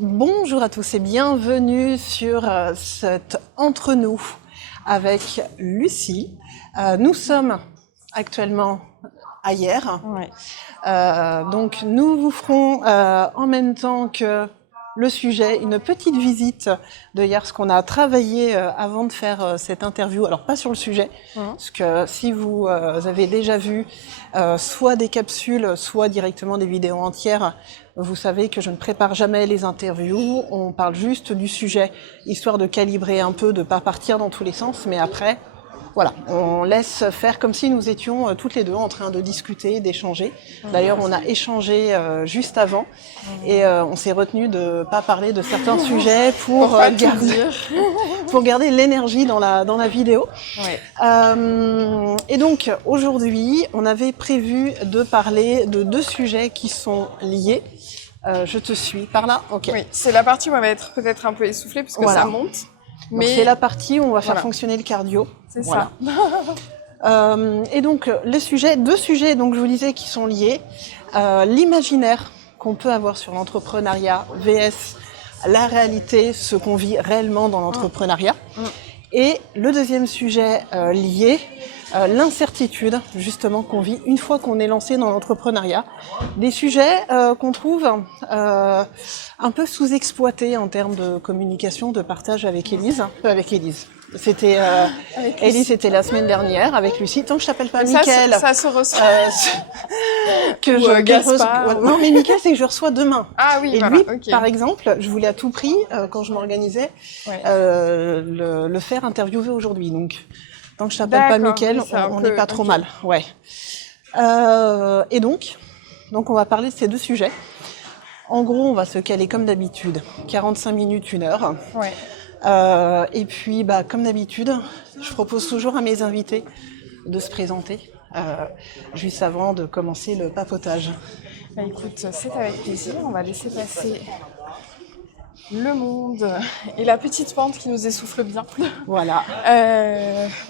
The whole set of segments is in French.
Bonjour à tous et bienvenue sur cet Entre nous avec Lucie. Nous sommes actuellement à Hyères. Ouais. Donc nous vous ferons en même temps que le sujet, une petite visite de Hyères, ce qu'on a travaillé avant de faire cette interview. Alors pas sur le sujet, parce que si vous avez déjà vu soit des capsules, soit directement des vidéos entières, vous savez que je ne prépare jamais les interviews, on parle juste du sujet, histoire de calibrer un peu, de pas partir dans tous les sens, mais après, voilà, on laisse faire comme si nous étions toutes les deux en train de discuter, d'échanger. D'ailleurs, on a échangé juste avant et on s'est retenu de pas parler de certains sujets pour garder l'énergie dans la vidéo. Ouais. Et donc, aujourd'hui, on avait prévu de parler de deux sujets qui sont liés. Je te suis par là. Ok. Oui, c'est la partie où on va être peut-être un peu essoufflé parce que Voilà. ça monte. Donc, Mais c'est la partie où on va faire Voilà. fonctionner le cardio. c'est Voilà. ça. Et donc, deux sujets, donc je vous disais, qui sont liés. L'imaginaire qu'on peut avoir sur l'entrepreneuriat, VS, la réalité, ce qu'on vit réellement dans l'entrepreneuriat. Et le deuxième sujet lié, l'incertitude, justement, qu'on vit une fois qu'on est lancé dans l'entrepreneuriat. Des sujets qu'on trouve un peu sous-exploités en termes de communication, de partage avec Élise. Avec Élise. C'était Élise, c'était la semaine dernière avec Lucie. Tant que je t'appelle pas Mickaël, Ça se ressent. Gaspard. Non, mais Mickaël, c'est que je reçois demain. Ah oui, Et voilà. lui, Ok. par exemple, je voulais à tout prix, quand je m'organisais, Ouais. le faire interviewer aujourd'hui. Donc, tant que je t'appelle pas D'accord, Mickaël, oui, c'est un on peu- n'est pas trop ok. mal. Ouais. Et donc, on va parler de ces deux sujets. En gros, on va se caler comme d'habitude, 45 minutes, 1 heure. Ouais. Et puis, comme d'habitude, je propose toujours à mes invités de se présenter juste avant de commencer le papotage. Bah, écoute, c'est avec plaisir. On va laisser passer le monde et la petite pente qui nous essouffle bien. Voilà.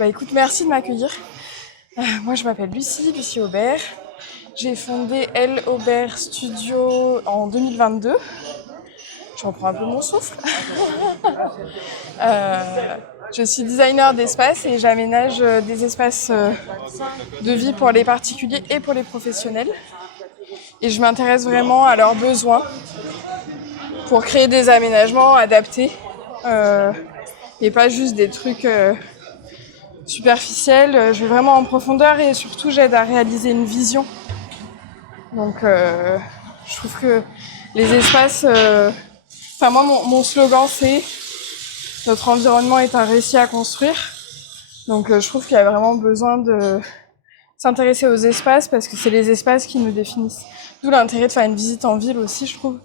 Écoute, merci de m'accueillir. Moi, je m'appelle Lucie Aubert. J'ai fondé Elle Aubert Studio en 2022. Je reprends un peu mon souffle. Je suis designer d'espace et j'aménage des espaces de vie pour les particuliers et pour les professionnels. Et je m'intéresse vraiment à leurs besoins pour créer des aménagements adaptés et pas juste des trucs superficiels. Je vais vraiment en profondeur et surtout j'aide à réaliser une vision. Donc je trouve que les espaces... moi, mon slogan, c'est « Notre environnement est un récit à construire ». Donc je trouve qu'il y a vraiment besoin de s'intéresser aux espaces parce que c'est les espaces qui nous définissent. D'où l'intérêt de faire une visite en ville aussi, je trouve.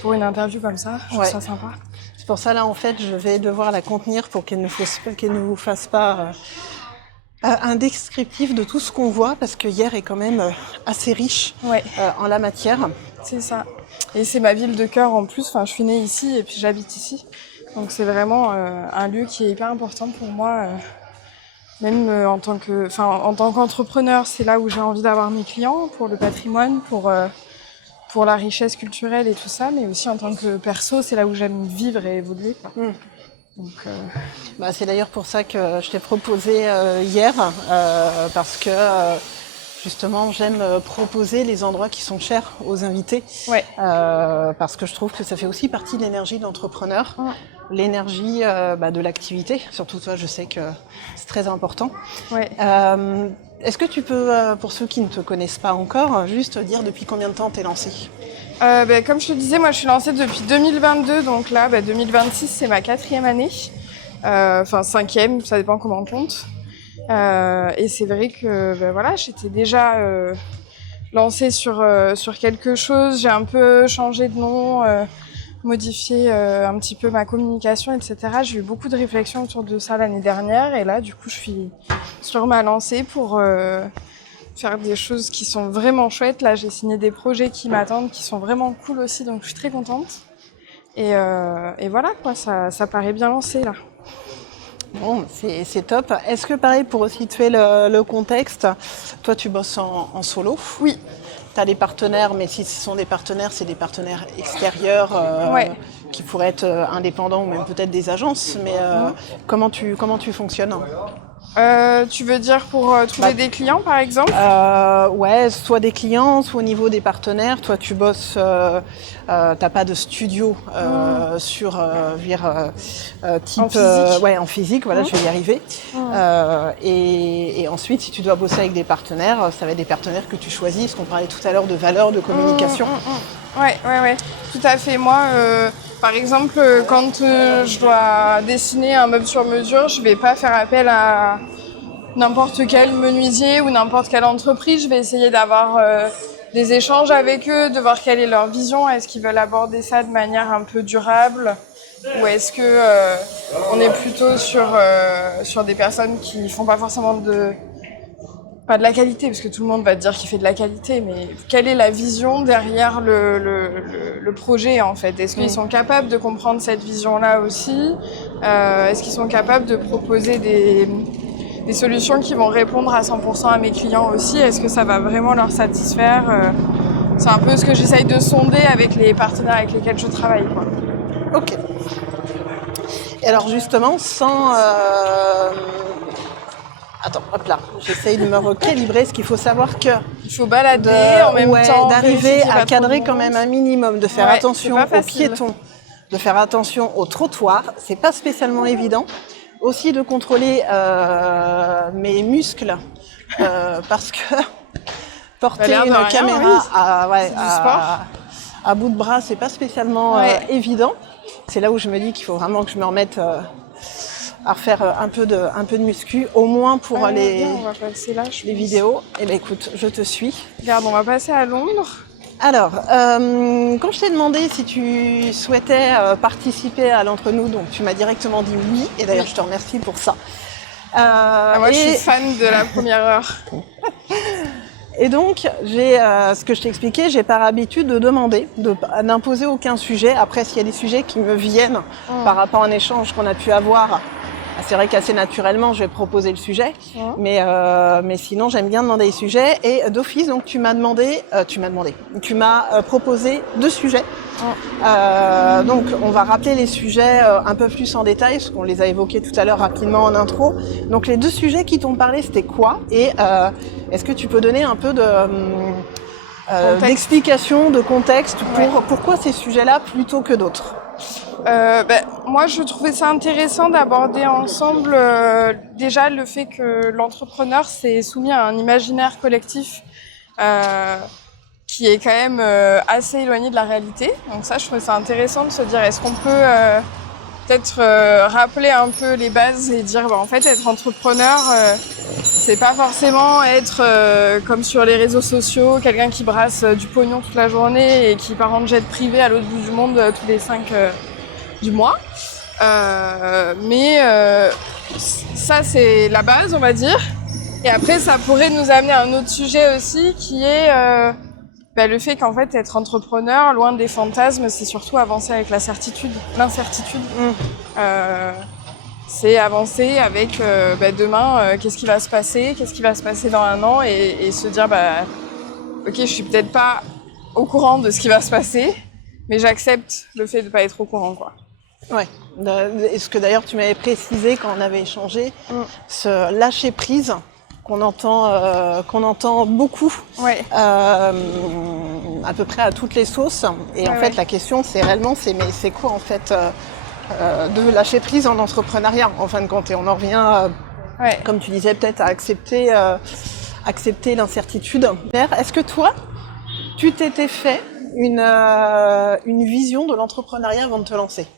Pour une interview comme ça, je trouve ça sympa. C'est pour ça, là, en fait, je vais devoir la contenir pour qu'elle ne vous fasse pas un descriptif de tout ce qu'on voit, parce que Hyères est quand même assez riche en la matière. C'est ça. Et c'est ma ville de cœur en plus. Enfin, je suis née ici et puis j'habite ici. Donc c'est vraiment un lieu qui est hyper important pour moi. Même en tant qu'entrepreneur, c'est là où j'ai envie d'avoir mes clients, pour le patrimoine, pour la richesse culturelle et tout ça. Mais aussi en tant que perso, c'est là où j'aime vivre et évoluer, quoi. Donc, c'est d'ailleurs pour ça que je t'ai proposé hier, parce que justement j'aime proposer les endroits qui sont chers aux invités, parce que je trouve que ça fait aussi partie de l'énergie de l'entrepreneur, l'énergie de l'activité, surtout toi, je sais que c'est très important. Est-ce que tu peux, pour ceux qui ne te connaissent pas encore, juste dire depuis combien de temps t'es lancée? Comme je te disais, moi je suis lancée depuis 2022, donc là 2026 c'est ma 4e année, 5e, ça dépend comment on compte. Et c'est vrai que j'étais déjà lancée sur quelque chose, j'ai un peu changé de nom, modifié un petit peu ma communication, etc. J'ai eu beaucoup de réflexions autour de ça l'année dernière et là du coup je suis sur ma lancée pour faire des choses qui sont vraiment chouettes. Là, j'ai signé des projets qui m'attendent, qui sont vraiment cool aussi, donc je suis très contente. Et voilà, quoi, ça paraît bien lancé, là. Bon, c'est top. Est-ce que, pareil, pour situer le contexte, toi, tu bosses en solo? Oui. tu as des partenaires, mais si ce sont des partenaires, c'est des partenaires extérieurs qui pourraient être indépendants ou même peut-être des agences. Mais comment tu fonctionnes? Tu veux dire pour trouver des clients, par exemple? Ouais, soit des clients, soit au niveau des partenaires. Toi, tu bosses, t'as pas de studio sur type en physique. Ouais, en physique. Voilà, je vais y arriver. Et ensuite, si tu dois bosser avec des partenaires, ça va être des partenaires que tu choisis. Parce qu'on parlait tout à l'heure de valeurs de communication. Ouais, tout à fait. Moi, par exemple, quand je dois dessiner un meuble sur mesure, je vais pas faire appel à n'importe quel menuisier ou n'importe quelle entreprise. Je vais essayer d'avoir des échanges avec eux, de voir quelle est leur vision. Est-ce qu'ils veulent aborder ça de manière un peu durable, ou est-ce que on est plutôt sur des personnes qui font pas forcément pas de la qualité, parce que tout le monde va te dire qu'il fait de la qualité, mais quelle est la vision derrière le projet, en fait? Est-ce qu'ils sont capables de comprendre cette vision-là aussi? Est-ce qu'ils sont capables de proposer des solutions qui vont répondre à 100% à mes clients aussi? Est-ce que ça va vraiment leur satisfaire? C'est un peu ce que j'essaye de sonder avec les partenaires avec lesquels je travaille, quoi. Ok. Et alors justement, sans... Attends, hop là, j'essaye de me recalibrer, parce qu'il faut savoir que... Il faut balader en même temps, d'arriver à cadrer quand même un minimum, de faire attention aux facile. piétons, de faire attention aux trottoirs, c'est pas spécialement évident. Aussi de contrôler mes muscles, parce que porter une caméra à bout de bras, c'est pas spécialement évident. C'est là où je me dis qu'il faut vraiment que je me remette à refaire un peu de muscu, au moins pour on va passer là, les vidéos. Eh bien écoute, je te suis. Regarde, on va passer à Londres. Alors, quand je t'ai demandé si tu souhaitais participer à l'entre-nous, donc tu m'as directement dit oui, et d'ailleurs je te remercie pour ça. Moi je suis fan de la première heure. Et donc, ce que je t'ai expliqué, j'ai par habitude de demander, d'imposer aucun sujet. Après, s'il y a des sujets qui me viennent par rapport à un échange qu'on a pu avoir, c'est vrai qu'assez naturellement, je vais proposer le sujet. Mais sinon, j'aime bien demander les sujets. Et d'office, donc, tu m'as proposé 2 sujets. Donc, on va rappeler les sujets un peu plus en détail, parce qu'on les a évoqués tout à l'heure rapidement en intro. Donc, les 2 sujets qui t'ont parlé, c'était quoi? Et est-ce que tu peux donner un peu d'explication, de contexte pour pourquoi ces sujets-là plutôt que d'autres? Moi, je trouvais ça intéressant d'aborder ensemble déjà le fait que l'entrepreneur s'est soumis à un imaginaire collectif qui est quand même assez éloigné de la réalité. Donc ça, je trouvais ça intéressant de se dire, est-ce qu'on peut peut-être rappeler un peu les bases et dire, en fait, être entrepreneur, c'est pas forcément être comme sur les réseaux sociaux, quelqu'un qui brasse du pognon toute la journée et qui part en jet privé à l'autre bout du monde tous les 5 du mois. Mais ça, c'est la base, on va dire. Et après, ça pourrait nous amener à un autre sujet aussi, qui est le fait qu'en fait, être entrepreneur, loin des fantasmes, c'est surtout avancer avec l'incertitude. C'est avancer avec demain, qu'est-ce qui va se passer dans 1 an, et se dire, ok, je suis peut-être pas au courant de ce qui va se passer, mais j'accepte le fait de pas être au courant, quoi. Ouais. Est-ce que d'ailleurs tu m'avais précisé quand on avait échangé, ce lâcher prise qu'on entend beaucoup, à peu près à toutes les sauces. Et en fait, la question, c'est réellement, mais c'est quoi en fait de lâcher prise en entrepreneuriat, en fin de compte. Et on en revient, comme tu disais, peut-être à accepter l'incertitude. Est-ce que toi, tu t'étais fait une vision de l'entrepreneuriat avant de te lancer?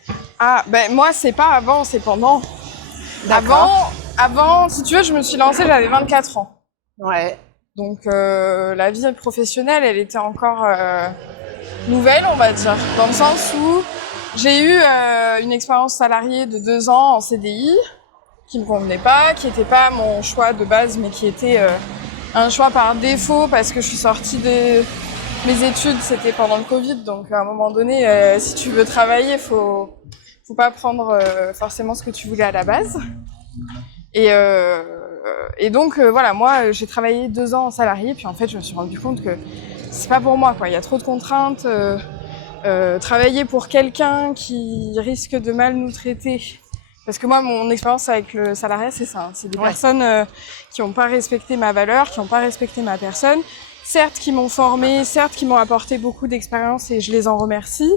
Moi, c'est pas avant, c'est pendant. Avant, si tu veux, je me suis lancée, j'avais 24 ans. Ouais. Donc, la vie professionnelle, elle était encore nouvelle, on va dire. Dans le sens où j'ai eu une expérience salariée de 2 ans en CDI, qui me convenait pas, qui était pas mon choix de base, mais qui était un choix par défaut, parce que je suis sortie de mes études, c'était pendant le Covid. Donc, à un moment donné, si tu veux travailler, faut pas prendre forcément ce que tu voulais à la base. Et donc, moi, j'ai travaillé 2 ans en salarié, puis en fait, je me suis rendu compte que c'est pas pour moi, quoi. Il y a trop de contraintes. Travailler pour quelqu'un qui risque de mal nous traiter. Parce que moi, mon expérience avec le salariat, c'est ça. C'est des personnes qui n'ont pas respecté ma valeur, qui n'ont pas respecté ma personne. Certes, qui m'ont formée, certes, qui m'ont apporté beaucoup d'expérience et je les en remercie,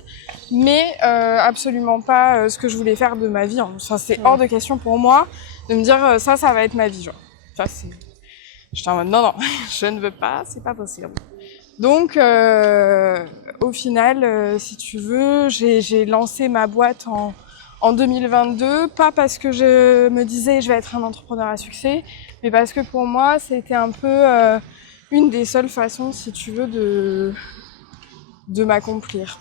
mais absolument pas ce que je voulais faire de ma vie. Enfin, c'est hors de question pour moi de me dire ça va être ma vie. Genre. Ça, j'étais en mode non, je ne veux pas, c'est pas possible. Donc, au final, si tu veux, j'ai lancé ma boîte en 2022, pas parce que je me disais je vais être un entrepreneur à succès, mais parce que pour moi, c'était un peu une des seules façons, si tu veux, de m'accomplir.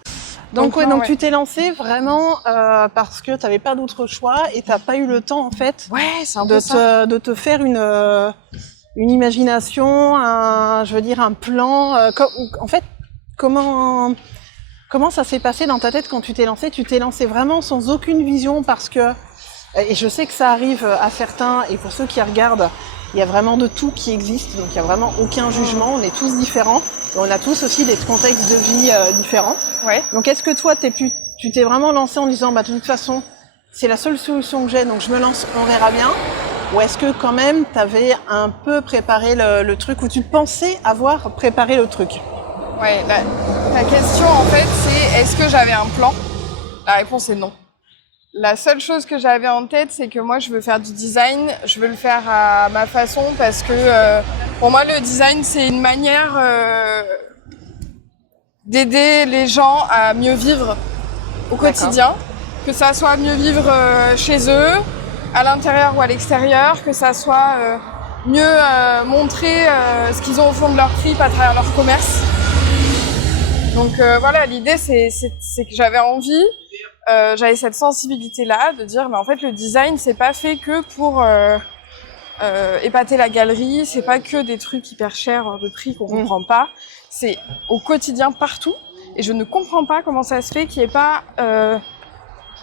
Donc tu t'es lancée vraiment parce que tu n'avais pas d'autre choix et tu n'as pas eu le temps, en fait, de te faire une imagination, un plan. En fait, comment ça s'est passé dans ta tête quand tu t'es lancée? Tu t'es lancée vraiment sans aucune vision parce que, et je sais que ça arrive à certains, et pour ceux qui regardent, il y a vraiment de tout qui existe, donc il n'y a vraiment aucun jugement, on est tous différents, et on a tous aussi des contextes de vie différents. Ouais. Donc est-ce que toi, tu t'es vraiment lancée en disant, de toute façon, c'est la seule solution que j'ai, donc je me lance, on verra bien? Ou est-ce que quand même, tu avais un peu préparé le truc, ou tu pensais avoir préparé le truc? Ouais, ta question en fait, c'est est-ce que j'avais un plan? La réponse est non. La seule chose que j'avais en tête, c'est que moi, je veux faire du design, je veux le faire à ma façon parce que pour moi, le design, c'est une manière d'aider les gens à mieux vivre au quotidien, que ça soit mieux vivre chez eux, à l'intérieur ou à l'extérieur, que ça soit mieux montrer ce qu'ils ont au fond de leur trip à travers leur commerce. Donc voilà, l'idée c'est que j'avais envie, j'avais cette sensibilité-là de dire mais en fait le design c'est pas fait que pour épater la galerie, c'est pas que des trucs hyper chers de prix qu'on comprend pas, c'est au quotidien partout et je ne comprends pas comment ça se fait qu'il n'y ait pas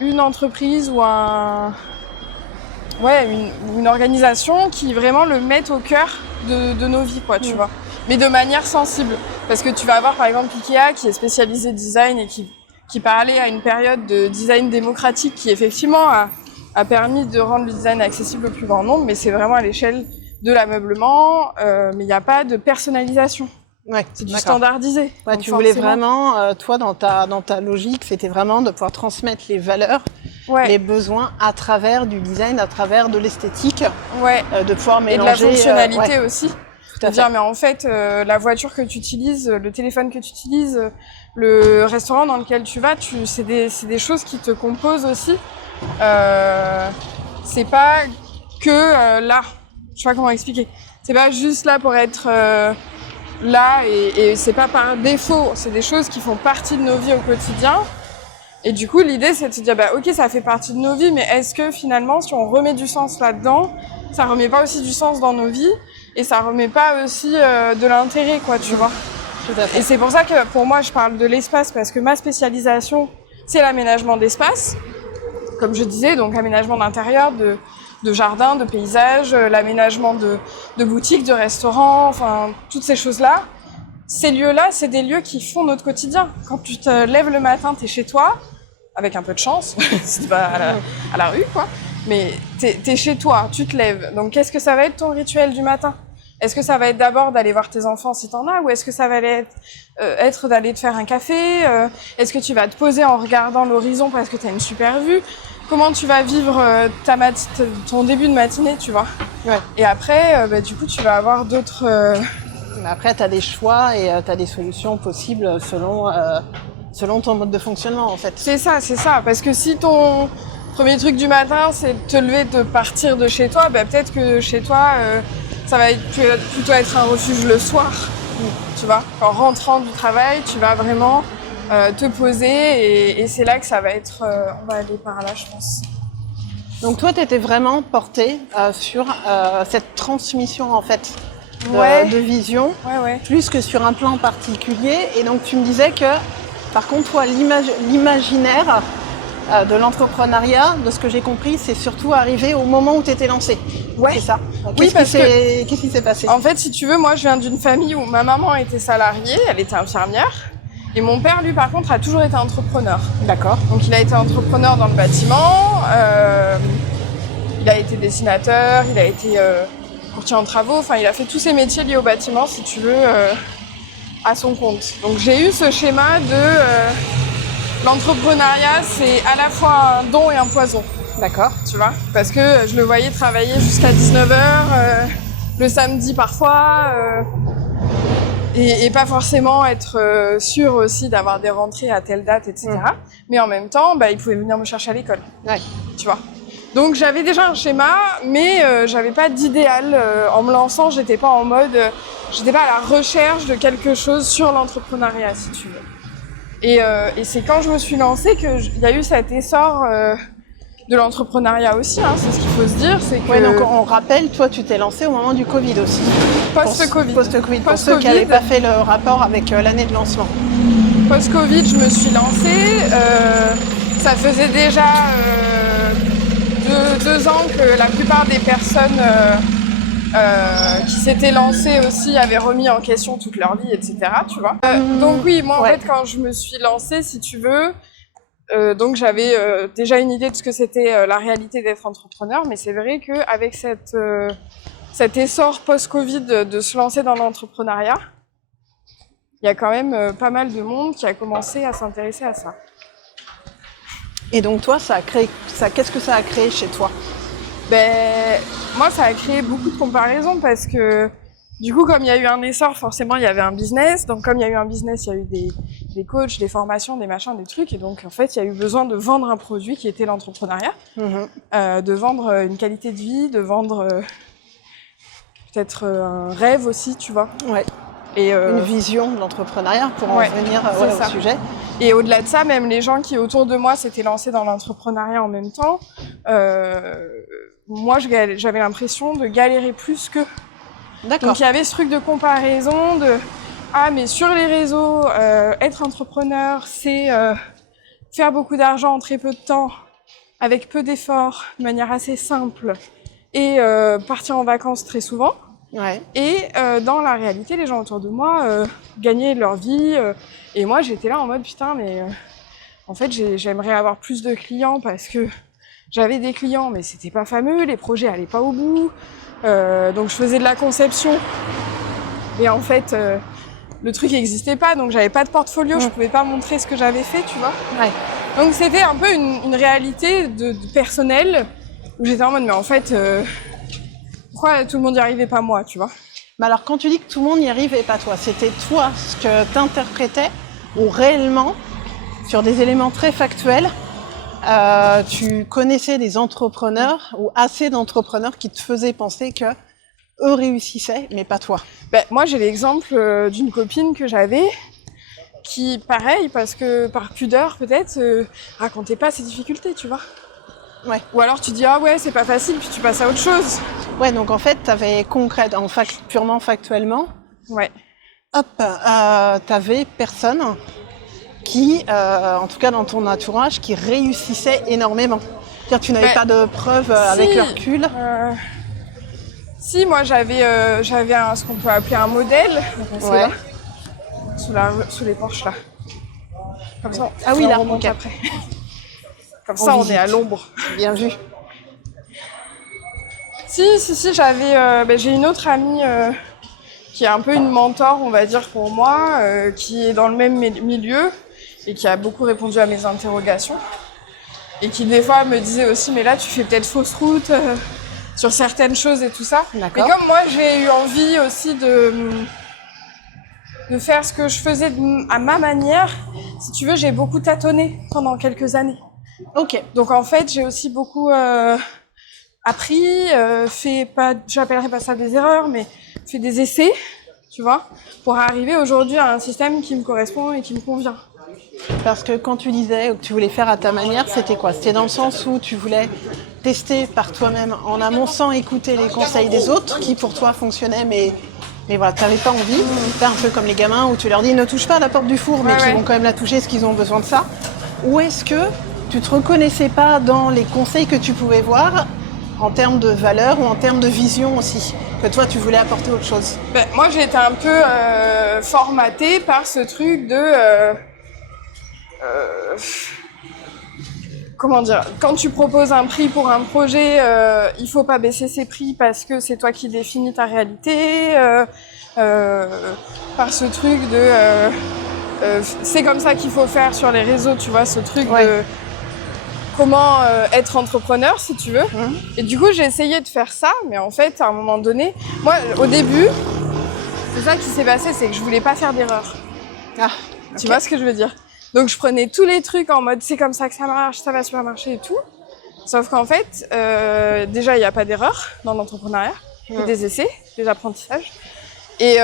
une entreprise ou une organisation qui vraiment le mette au cœur de nos vies, quoi, tu vois. Mais de manière sensible. Parce que tu vas avoir, par exemple, Ikea, qui est spécialisé design et qui parlait à une période de design démocratique qui, effectivement, a permis de rendre le design accessible au plus grand nombre, mais c'est vraiment à l'échelle de l'ameublement, mais il n'y a pas de personnalisation. Ouais, c'est du standardisé. Ouais, tu voulais vraiment, toi, dans ta logique, c'était vraiment de pouvoir transmettre les valeurs, les besoins à travers du design, à travers de l'esthétique, de pouvoir mélanger. Et de la fonctionnalité aussi. Dire, mais en fait, la voiture que tu utilises, le téléphone que tu utilises, le restaurant dans lequel tu vas, c'est des choses qui te composent aussi. C'est pas que là. Je sais pas comment expliquer. C'est pas juste là pour être là et c'est pas par défaut. C'est des choses qui font partie de nos vies au quotidien. Et du coup, l'idée, c'est de se dire, ok, ça fait partie de nos vies, mais est-ce que finalement, si on remet du sens là-dedans, ça remet pas aussi du sens dans nos vies et ça remet pas aussi de l'intérêt, quoi, tu vois. Tout à fait. Et c'est pour ça que, pour moi, je parle de l'espace parce que ma spécialisation, c'est l'aménagement d'espace. Comme je disais, donc aménagement d'intérieur, de jardins, de paysages, l'aménagement de boutiques, de restaurants, enfin, toutes ces choses-là. Ces lieux-là, c'est des lieux qui font notre quotidien. Quand tu te lèves le matin, t'es chez toi, avec un peu de chance, si tu vas à la rue, quoi. Mais t'es chez toi, tu te lèves. Donc, qu'est-ce que ça va être ton rituel du matin? Est-ce que ça va être d'abord d'aller voir tes enfants si t'en as, ou est-ce que ça va être d'aller te faire un café? Est-ce que tu vas te poser en regardant l'horizon parce que t'as une super vue? Comment tu vas vivre ton début de matinée, tu vois? Ouais. Et après, du coup, tu vas avoir d'autres... Après, tu as des choix et tu as des solutions possibles selon ton mode de fonctionnement, en fait. C'est ça. Parce que si ton premier truc du matin, c'est de te lever, de partir de chez toi, peut-être que chez toi, ça va plutôt être un refuge le soir. Tu vois, en rentrant du travail, tu vas vraiment te poser et c'est là que ça va être... on va aller par là, je pense. Donc toi, tu étais vraiment portée sur cette transmission, en fait. De vision, plus que sur un plan particulier. Et donc tu me disais que, par contre, toi, l'imaginaire, de l'entrepreneuriat, de ce que j'ai compris, c'est surtout arrivé au moment où tu étais lancée. Ouais. C'est ça. Oui, Qu'est-ce qui s'est passé? En fait, si tu veux, moi, je viens d'une famille où ma maman était salariée, elle était infirmière. Et mon père, lui, par contre, a toujours été entrepreneur. D'accord. Donc, il a été entrepreneur dans le bâtiment. Il a été dessinateur, il a été courtier en travaux. Enfin, il a fait tous ces métiers liés au bâtiment, si tu veux, à son compte. Donc, j'ai eu ce schéma de l'entrepreneuriat, c'est à la fois un don et un poison. D'accord. Tu vois, parce que je le voyais travailler jusqu'à 19h, le samedi parfois, et pas forcément être sûr aussi d'avoir des rentrées à telle date, etc. Mais en même temps, il pouvait venir me chercher à l'école. Ouais. Tu vois. Donc j'avais déjà un schéma, mais j'avais pas d'idéal. En me lançant, j'étais pas en mode, j'étais pas à la recherche de quelque chose sur l'entrepreneuriat, si tu veux. Et c'est quand je me suis lancée qu'il y a eu cet essor de l'entrepreneuriat aussi, hein, c'est ce qu'il faut se dire. C'est que... Ouais, donc on rappelle, toi tu t'es lancée au moment du Covid aussi. Post-Covid. Post-Covid, pour ceux qui n'avaient pas fait le rapport avec l'année de lancement. Post-Covid, je me suis lancée. Ça faisait déjà 2 ans que la plupart des personnes qui s'étaient lancées aussi avaient remis en question toute leur vie, etc. Tu vois. Donc oui, moi en fait, quand je me suis lancée, si tu veux, donc j'avais déjà une idée de ce que c'était la réalité d'être entrepreneur, mais c'est vrai qu'avec cet essor post-Covid de se lancer dans l'entrepreneuriat, il y a quand même pas mal de monde qui a commencé à s'intéresser à ça. Et donc toi, qu'est-ce que ça a créé chez toi? Moi, ça a créé beaucoup de comparaisons parce que du coup, comme il y a eu un essor, forcément, il y avait un business. Donc, comme il y a eu un business, il y a eu des coachs, des formations, des machins, des trucs. Et donc, en fait, il y a eu besoin de vendre un produit qui était l'entrepreneuriat, de vendre une qualité de vie, de vendre peut-être un rêve aussi, tu vois. Ouais. Et une vision de l'entrepreneuriat pour en venir au sujet. Et au-delà de ça, même les gens qui autour de moi s'étaient lancés dans l'entrepreneuriat en même temps, moi, j'avais l'impression de galérer plus qu'eux. D'accord. Donc il y avait ce truc de comparaison de mais sur les réseaux, être entrepreneur, c'est faire beaucoup d'argent en très peu de temps, avec peu d'efforts, de manière assez simple, et partir en vacances très souvent. Ouais. Et dans la réalité, les gens autour de moi gagnaient leur vie, et moi j'étais là en mode putain, mais en fait j'aimerais avoir plus de clients parce que j'avais des clients, mais c'était pas fameux, les projets allaient pas au bout. Donc je faisais de la conception et en fait le truc n'existait pas, donc j'avais pas de portfolio, je pouvais pas montrer ce que j'avais fait, tu vois. Ouais. Donc c'était un peu une réalité de personnelle où j'étais en mode mais en fait pourquoi tout le monde y arrivait pas moi, tu vois. Mais alors quand tu dis que tout le monde n'y arrivait pas toi, c'était toi ce que t'interprétais ou réellement sur des éléments très factuels tu connaissais des entrepreneurs ou assez d'entrepreneurs qui te faisaient penser que eux réussissaient, mais pas toi? Moi, j'ai l'exemple d'une copine que j'avais qui, pareil, parce que par pudeur peut-être, racontait pas ses difficultés, tu vois. Ouais. Ou alors tu dis ah ouais, c'est pas facile, puis tu passes à autre chose. Ouais, donc en fait, t'avais purement factuellement. Ouais. Hop, t'avais personne qui, en tout cas dans ton entourage, qui réussissait énormément. C'est-à-dire tu n'avais pas de preuves avec le recul. Si, moi j'avais ce qu'on peut appeler un modèle. Ouais. Sous les porches là. Comme ça. Ah oui, là, on remonte okay. après. Comme ça, on est à l'ombre. Bien vu. Si, j'ai une autre amie qui est un peu une mentor, on va dire, pour moi, qui est dans le même milieu et qui a beaucoup répondu à mes interrogations. Et qui, des fois, me disait aussi, mais là, tu fais peut-être fausse route sur certaines choses et tout ça. D'accord. Mais comme moi, j'ai eu envie aussi de faire ce que je faisais à ma manière, si tu veux, j'ai beaucoup tâtonné pendant quelques années. Ok. Donc en fait, j'ai aussi beaucoup appris, j'appellerais pas ça des erreurs, mais fait des essais, tu vois, pour arriver aujourd'hui à un système qui me correspond et qui me convient. Parce que quand tu disais que tu voulais faire à ta manière, c'était quoi? C'était dans le sens où tu voulais tester par toi-même en amont sans écouter les conseils des autres qui pour toi fonctionnaient, mais voilà, tu n'avais pas envie. C'est un peu comme les gamins où tu leur dis ne touche pas à la porte du four, mais qui vont quand même la toucher parce qu'ils ont besoin de ça. Ou est-ce que tu te reconnaissais pas dans les conseils que tu pouvais voir en termes de valeur ou en termes de vision aussi, que toi tu voulais apporter autre chose? Moi j'ai été un peu formatée par ce truc de comment dire, quand tu proposes un prix pour un projet, il faut pas baisser ses prix parce que c'est toi qui définis ta réalité, par ce truc de c'est comme ça qu'il faut faire sur les réseaux, tu vois, ce truc de comment être entrepreneur, si tu veux. Et du coup, j'ai essayé de faire ça, mais en fait, à un moment donné, moi, au début, c'est ça qui s'est passé, c'est que je voulais pas faire d'erreur. Tu vois ce que je veux dire? Donc, je prenais tous les trucs en mode c'est comme ça que ça marche, ça va super marcher et tout. Sauf qu'en fait, déjà, il n'y a pas d'erreur dans l'entrepreneuriat, il y a des essais, des apprentissages. Et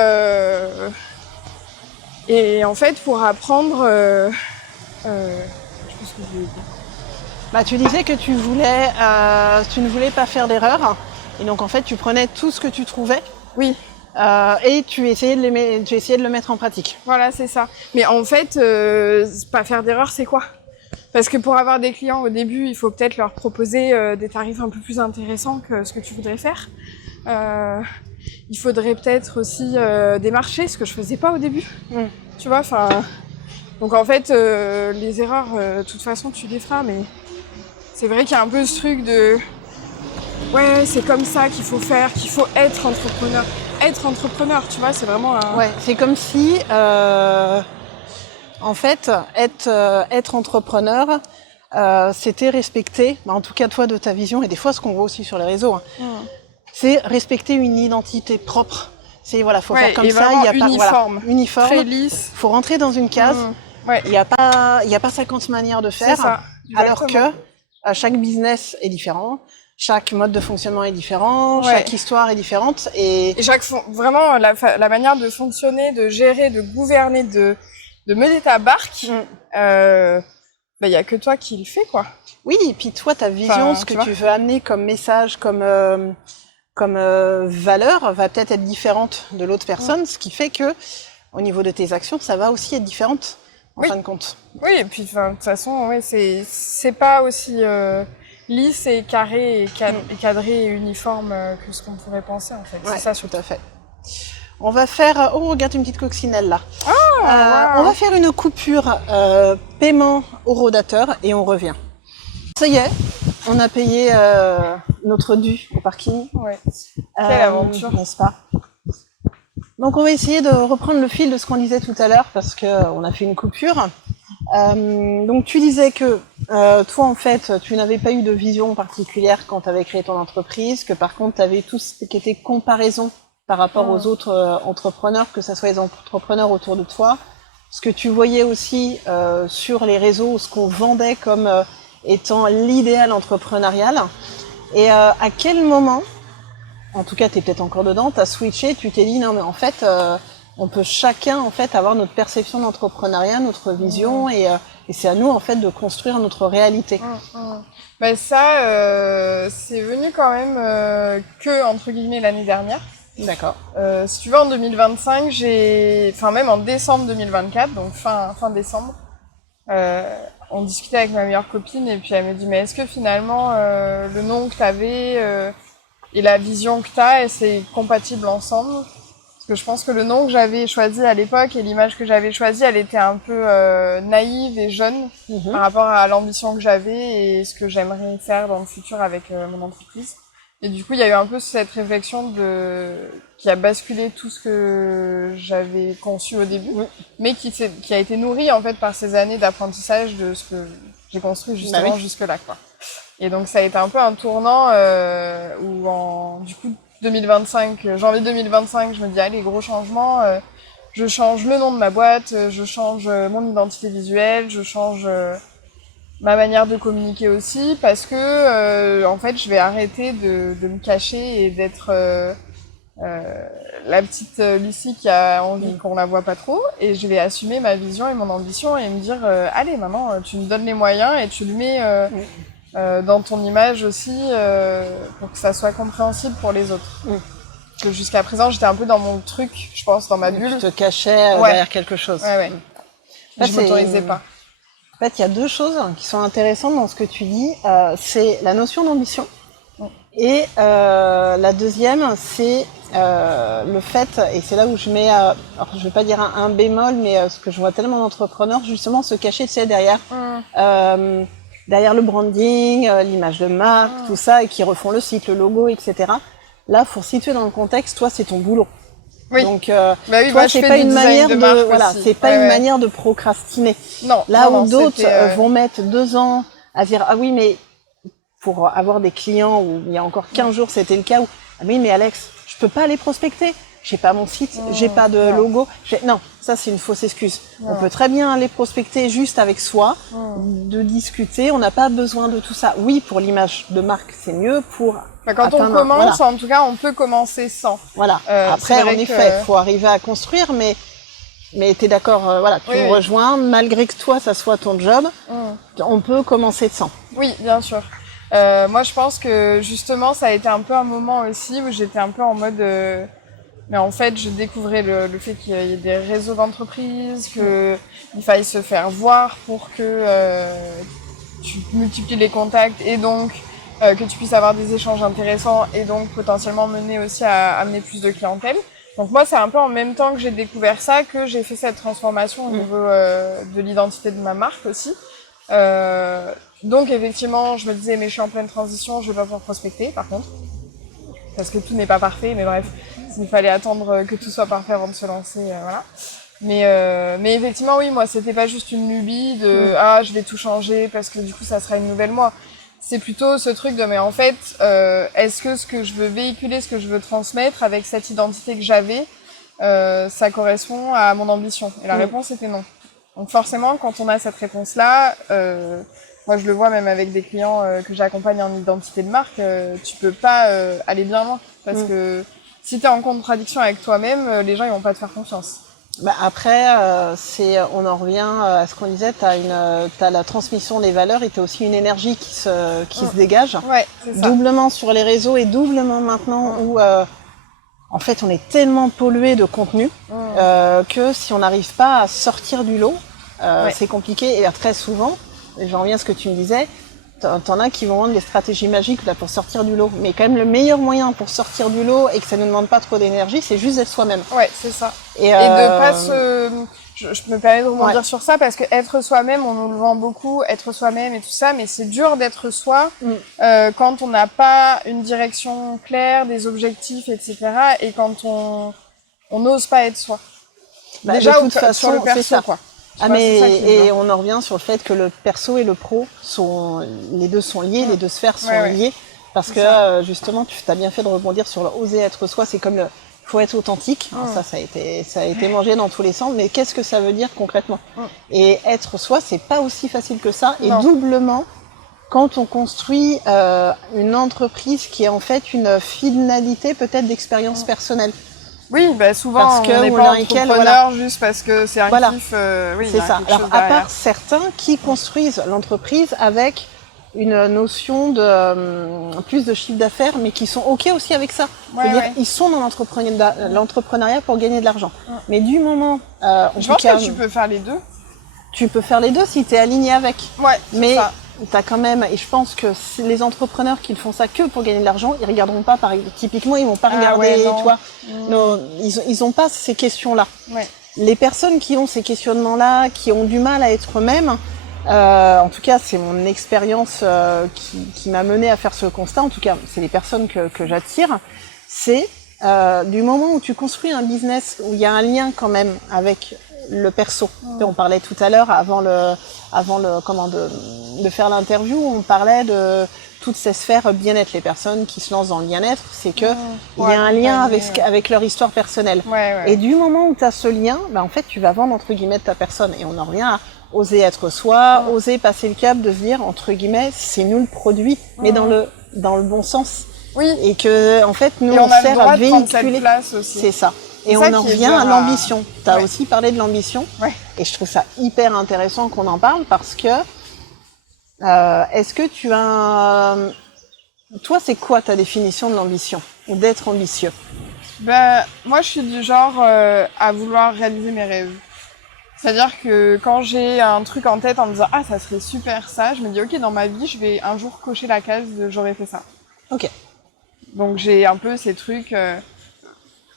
en fait, pour apprendre, je sais pas ce que je voulais dire. Tu disais que tu ne voulais pas faire d'erreur, et donc en fait tu prenais tout ce que tu trouvais. Oui. Et tu essayais de le mettre en pratique. Voilà, c'est ça. Mais en fait, pas faire d'erreur, c'est quoi? Parce que pour avoir des clients au début, il faut peut-être leur proposer des tarifs un peu plus intéressants que ce que tu voudrais faire. Il faudrait peut-être aussi démarcher, ce que je faisais pas au début. Tu vois, enfin. Donc en fait, les erreurs, de toute façon, tu les feras, mais c'est vrai qu'il y a un peu ce truc de ouais, c'est comme ça qu'il faut faire, qu'il faut être entrepreneur. Être entrepreneur, tu vois, c'est vraiment un... Ouais, c'est comme si, en fait, être entrepreneur, c'était respecter, en tout cas toi de ta vision, et des fois ce qu'on voit aussi sur les réseaux, c'est respecter une identité propre. C'est voilà, faut faire comme ça, il y a uniforme, pas uniforme, très lisse. Faut rentrer dans une case. Il y a pas 50 manières de faire, ça, alors que chaque business est différent. Chaque mode de fonctionnement est différent, chaque histoire est différente et vraiment la manière de fonctionner, de gérer, de gouverner, de mener ta barque, y a que toi qui le fais, quoi. Oui, et puis toi ta vision, ce que tu veux amener comme message, comme valeur va peut-être être différente de l'autre personne, ce qui fait que au niveau de tes actions, ça va aussi être différente en fin de compte. Oui, et puis de toute façon, c'est pas aussi lisse et carré et cadré et uniforme que ce qu'on pourrait penser, en fait. Ouais, c'est ça, tout à fait. On va faire... Oh, regarde une petite coccinelle là. Wow. On va faire une coupure paiement au rodateur et on revient. Ça y est, on a payé notre dû au parking. Ouais. Quelle aventure, n'est-ce pas? Donc on va essayer de reprendre le fil de ce qu'on disait tout à l'heure parce qu'on a fait une coupure. Donc tu disais que toi en fait tu n'avais pas eu de vision particulière quand tu avais créé ton entreprise, que par contre tu avais tout ce qui était comparaison par rapport aux autres entrepreneurs, que ce soit les entrepreneurs autour de toi, ce que tu voyais aussi sur les réseaux, ce qu'on vendait comme étant l'idéal entrepreneurial. Et à quel moment, en tout cas tu es peut-être encore dedans, tu as switché, tu t'es dit non mais en fait on peut chacun en fait avoir notre perception d'entrepreneuriat, notre vision et c'est à nous en fait de construire notre réalité. Ça, c'est venu quand même que entre guillemets l'année dernière. D'accord. Si tu veux, en 2025, même en décembre 2024, donc fin décembre, on discutait avec ma meilleure copine et puis elle me dit mais est-ce que finalement le nom que t'avais et la vision que t'as, c'est compatible ensemble? Parce que je pense que le nom que j'avais choisi à l'époque et l'image que j'avais choisie, elle était un peu naïve et jeune par rapport à l'ambition que j'avais et ce que j'aimerais faire dans le futur avec mon entreprise. Et du coup, il y a eu un peu cette réflexion qui a basculé tout ce que j'avais conçu au début, mais qui a été nourrie en fait par ces années d'apprentissage de ce que j'ai construit justement jusque-là, quoi. Et donc ça a été un peu un tournant où du coup 2025, janvier 2025, je me dis allez, gros changement, je change le nom de ma boîte, je change mon identité visuelle, je change ma manière de communiquer aussi, parce que en fait je vais arrêter de me cacher et d'être la petite Lucie qui a envie qu'on la voit pas trop, et je vais assumer ma vision et mon ambition et me dire allez maintenant tu me donnes les moyens et tu le mets dans ton image aussi pour que ça soit compréhensible pour les autres. Parce que jusqu'à présent j'étais un peu dans mon truc, je pense, dans ma bulle. Tu te cachais derrière quelque chose. Je m'autorisais pas. En fait, il y a deux choses qui sont intéressantes dans ce que tu dis. C'est la notion d'ambition. Et la deuxième, c'est le fait, et c'est là où je mets, alors je vais pas dire un bémol, mais ce que je vois tellement d'entrepreneurs justement se cacher, tu sais, derrière le branding, l'image de marque, tout ça, et qui refont le site, le logo, etc. Là, faut situer dans le contexte, toi, c'est ton boulot. Oui. Donc, Bah oui, toi, moi, c'est pas une manière de, voilà, aussi. c'est pas une manière de procrastiner. Non. Là non, où d'autres c'était, vont mettre 2 ans à dire ah oui mais pour avoir des clients où il y a encore 15 jours c'était le cas où ah oui mais Alex je peux pas aller prospecter, j'ai pas mon site, j'ai pas de logo, non ça c'est une fausse excuse. On peut très bien aller prospecter juste avec soi, de discuter, on n'a pas besoin de tout ça. Oui pour l'image de marque c'est mieux pour quand on commence, en tout cas, on peut commencer sans. Voilà. Après, en effet, faut arriver à construire, mais t'es d'accord, voilà, tu me rejoins, malgré que toi, ça soit ton job, on peut commencer sans. Oui, bien sûr. Moi, je pense que, justement, ça a été un peu un moment aussi où j'étais un peu en mode... mais en fait, je découvrais le fait qu'il y ait des réseaux d'entreprises, qu'il faille se faire voir pour que tu multiplies les contacts et donc... que tu puisses avoir des échanges intéressants et donc potentiellement mener aussi à amener plus de clientèle. Donc moi, c'est un peu en même temps que j'ai découvert ça que j'ai fait cette transformation au niveau de l'identité de ma marque aussi. Donc effectivement, je me disais, mais je suis en pleine transition, je vais pas pouvoir prospecter par contre. Parce que tout n'est pas parfait, mais bref, il fallait attendre que tout soit parfait avant de se lancer, voilà. Mais effectivement, oui, moi, c'était pas juste une lubie de ah, je vais tout changer parce que du coup, ça sera une nouvelle moi. C'est plutôt ce truc de mais en fait, est-ce que ce que je veux véhiculer, ce que je veux transmettre avec cette identité que j'avais, ça correspond à mon ambition? Et la réponse était non. Donc forcément, quand on a cette réponse-là, moi je le vois même avec des clients que j'accompagne en identité de marque, tu peux pas aller bien loin parce que si t'es en contradiction avec toi-même, les gens ils vont pas te faire confiance. Bah après, on en revient à ce qu'on disait, t'as la transmission des valeurs et t'as aussi une énergie qui se dégage. Ouais, c'est ça. Doublement sur les réseaux et doublement maintenant où, en fait, on est tellement pollué de contenu que si on n'arrive pas à sortir du lot, c'est compliqué. Et très souvent, et j'en reviens à ce que tu me disais, t'en as qui vont vendre des stratégies magiques là pour sortir du lot. Mais quand même, le meilleur moyen pour sortir du lot et que ça ne demande pas trop d'énergie, c'est juste d'être soi-même. Ouais, c'est ça. Et de pas se... Je me permets de rebondir sur ça parce que être soi-même, on nous le vend beaucoup, être soi-même et tout ça, mais c'est dur d'être soi quand on n'a pas une direction claire, des objectifs, etc. Et quand on n'ose pas être soi. Bah, déjà, de toute façon, sur le perso, quoi. Et on en revient sur le fait que le perso et le pro les deux sont liés, les deux sphères sont liées, parce que justement, tu as bien fait de rebondir sur le oser être soi. C'est comme faut être authentique. Ça a été mangé dans tous les sens. Mais qu'est-ce que ça veut dire concrètement? Et être soi, c'est pas aussi facile que ça. Et doublement, quand on construit une entreprise qui est en fait une finalité peut-être d'expérience personnelle. Oui, bah souvent parce on n'est pas entrepreneur juste parce que c'est un kiff. Oui, c'est ça. Alors à part certains qui construisent l'entreprise avec une notion de plus de chiffre d'affaires, mais qui sont ok aussi avec ça. C'est-à-dire ils sont dans l'entrepreneuriat pour gagner de l'argent. Mais du moment, je pense que tu peux faire les deux. Tu peux faire les deux si tu es aligné avec. Ouais, mais ça. T'as quand même, et je pense que les entrepreneurs qui ne font ça que pour gagner de l'argent, ils regarderont pas, typiquement, ils vont pas regarder, toi. Non, ils ont pas ces questions-là. Ouais. Les personnes qui ont ces questionnements-là, qui ont du mal à être eux-mêmes, en tout cas, c'est mon expérience qui m'a mené à faire ce constat. En tout cas, c'est les personnes que j'attire. C'est du moment où tu construis un business où il y a un lien quand même avec le perso. On parlait tout à l'heure avant de faire l'interview, on parlait de toutes ces sphères bien-être, les personnes qui se lancent dans le bien-être, c'est que il y a un lien avec leur histoire personnelle. Et du moment où tu as ce lien, en fait, tu vas vendre entre guillemets ta personne. Et on en revient à oser être soi, oser passer le cap de se dire entre guillemets, c'est nous le produit, mais dans le bon sens. Oui. Et que en fait, nous on sert à véhiculer. C'est ça. Et on en revient à l'ambition. Tu as aussi parlé de l'ambition. Et je trouve ça hyper intéressant qu'on en parle parce que est-ce que tu as... Toi, c'est quoi ta définition de l'ambition ou d'être ambitieux? Moi, je suis du genre à vouloir réaliser mes rêves. C'est-à-dire que quand j'ai un truc en tête en me disant « Ah, ça serait super ça », je me dis « Ok, dans ma vie, je vais un jour cocher la case de j'aurais fait ça ». Ok. Donc j'ai un peu ces trucs...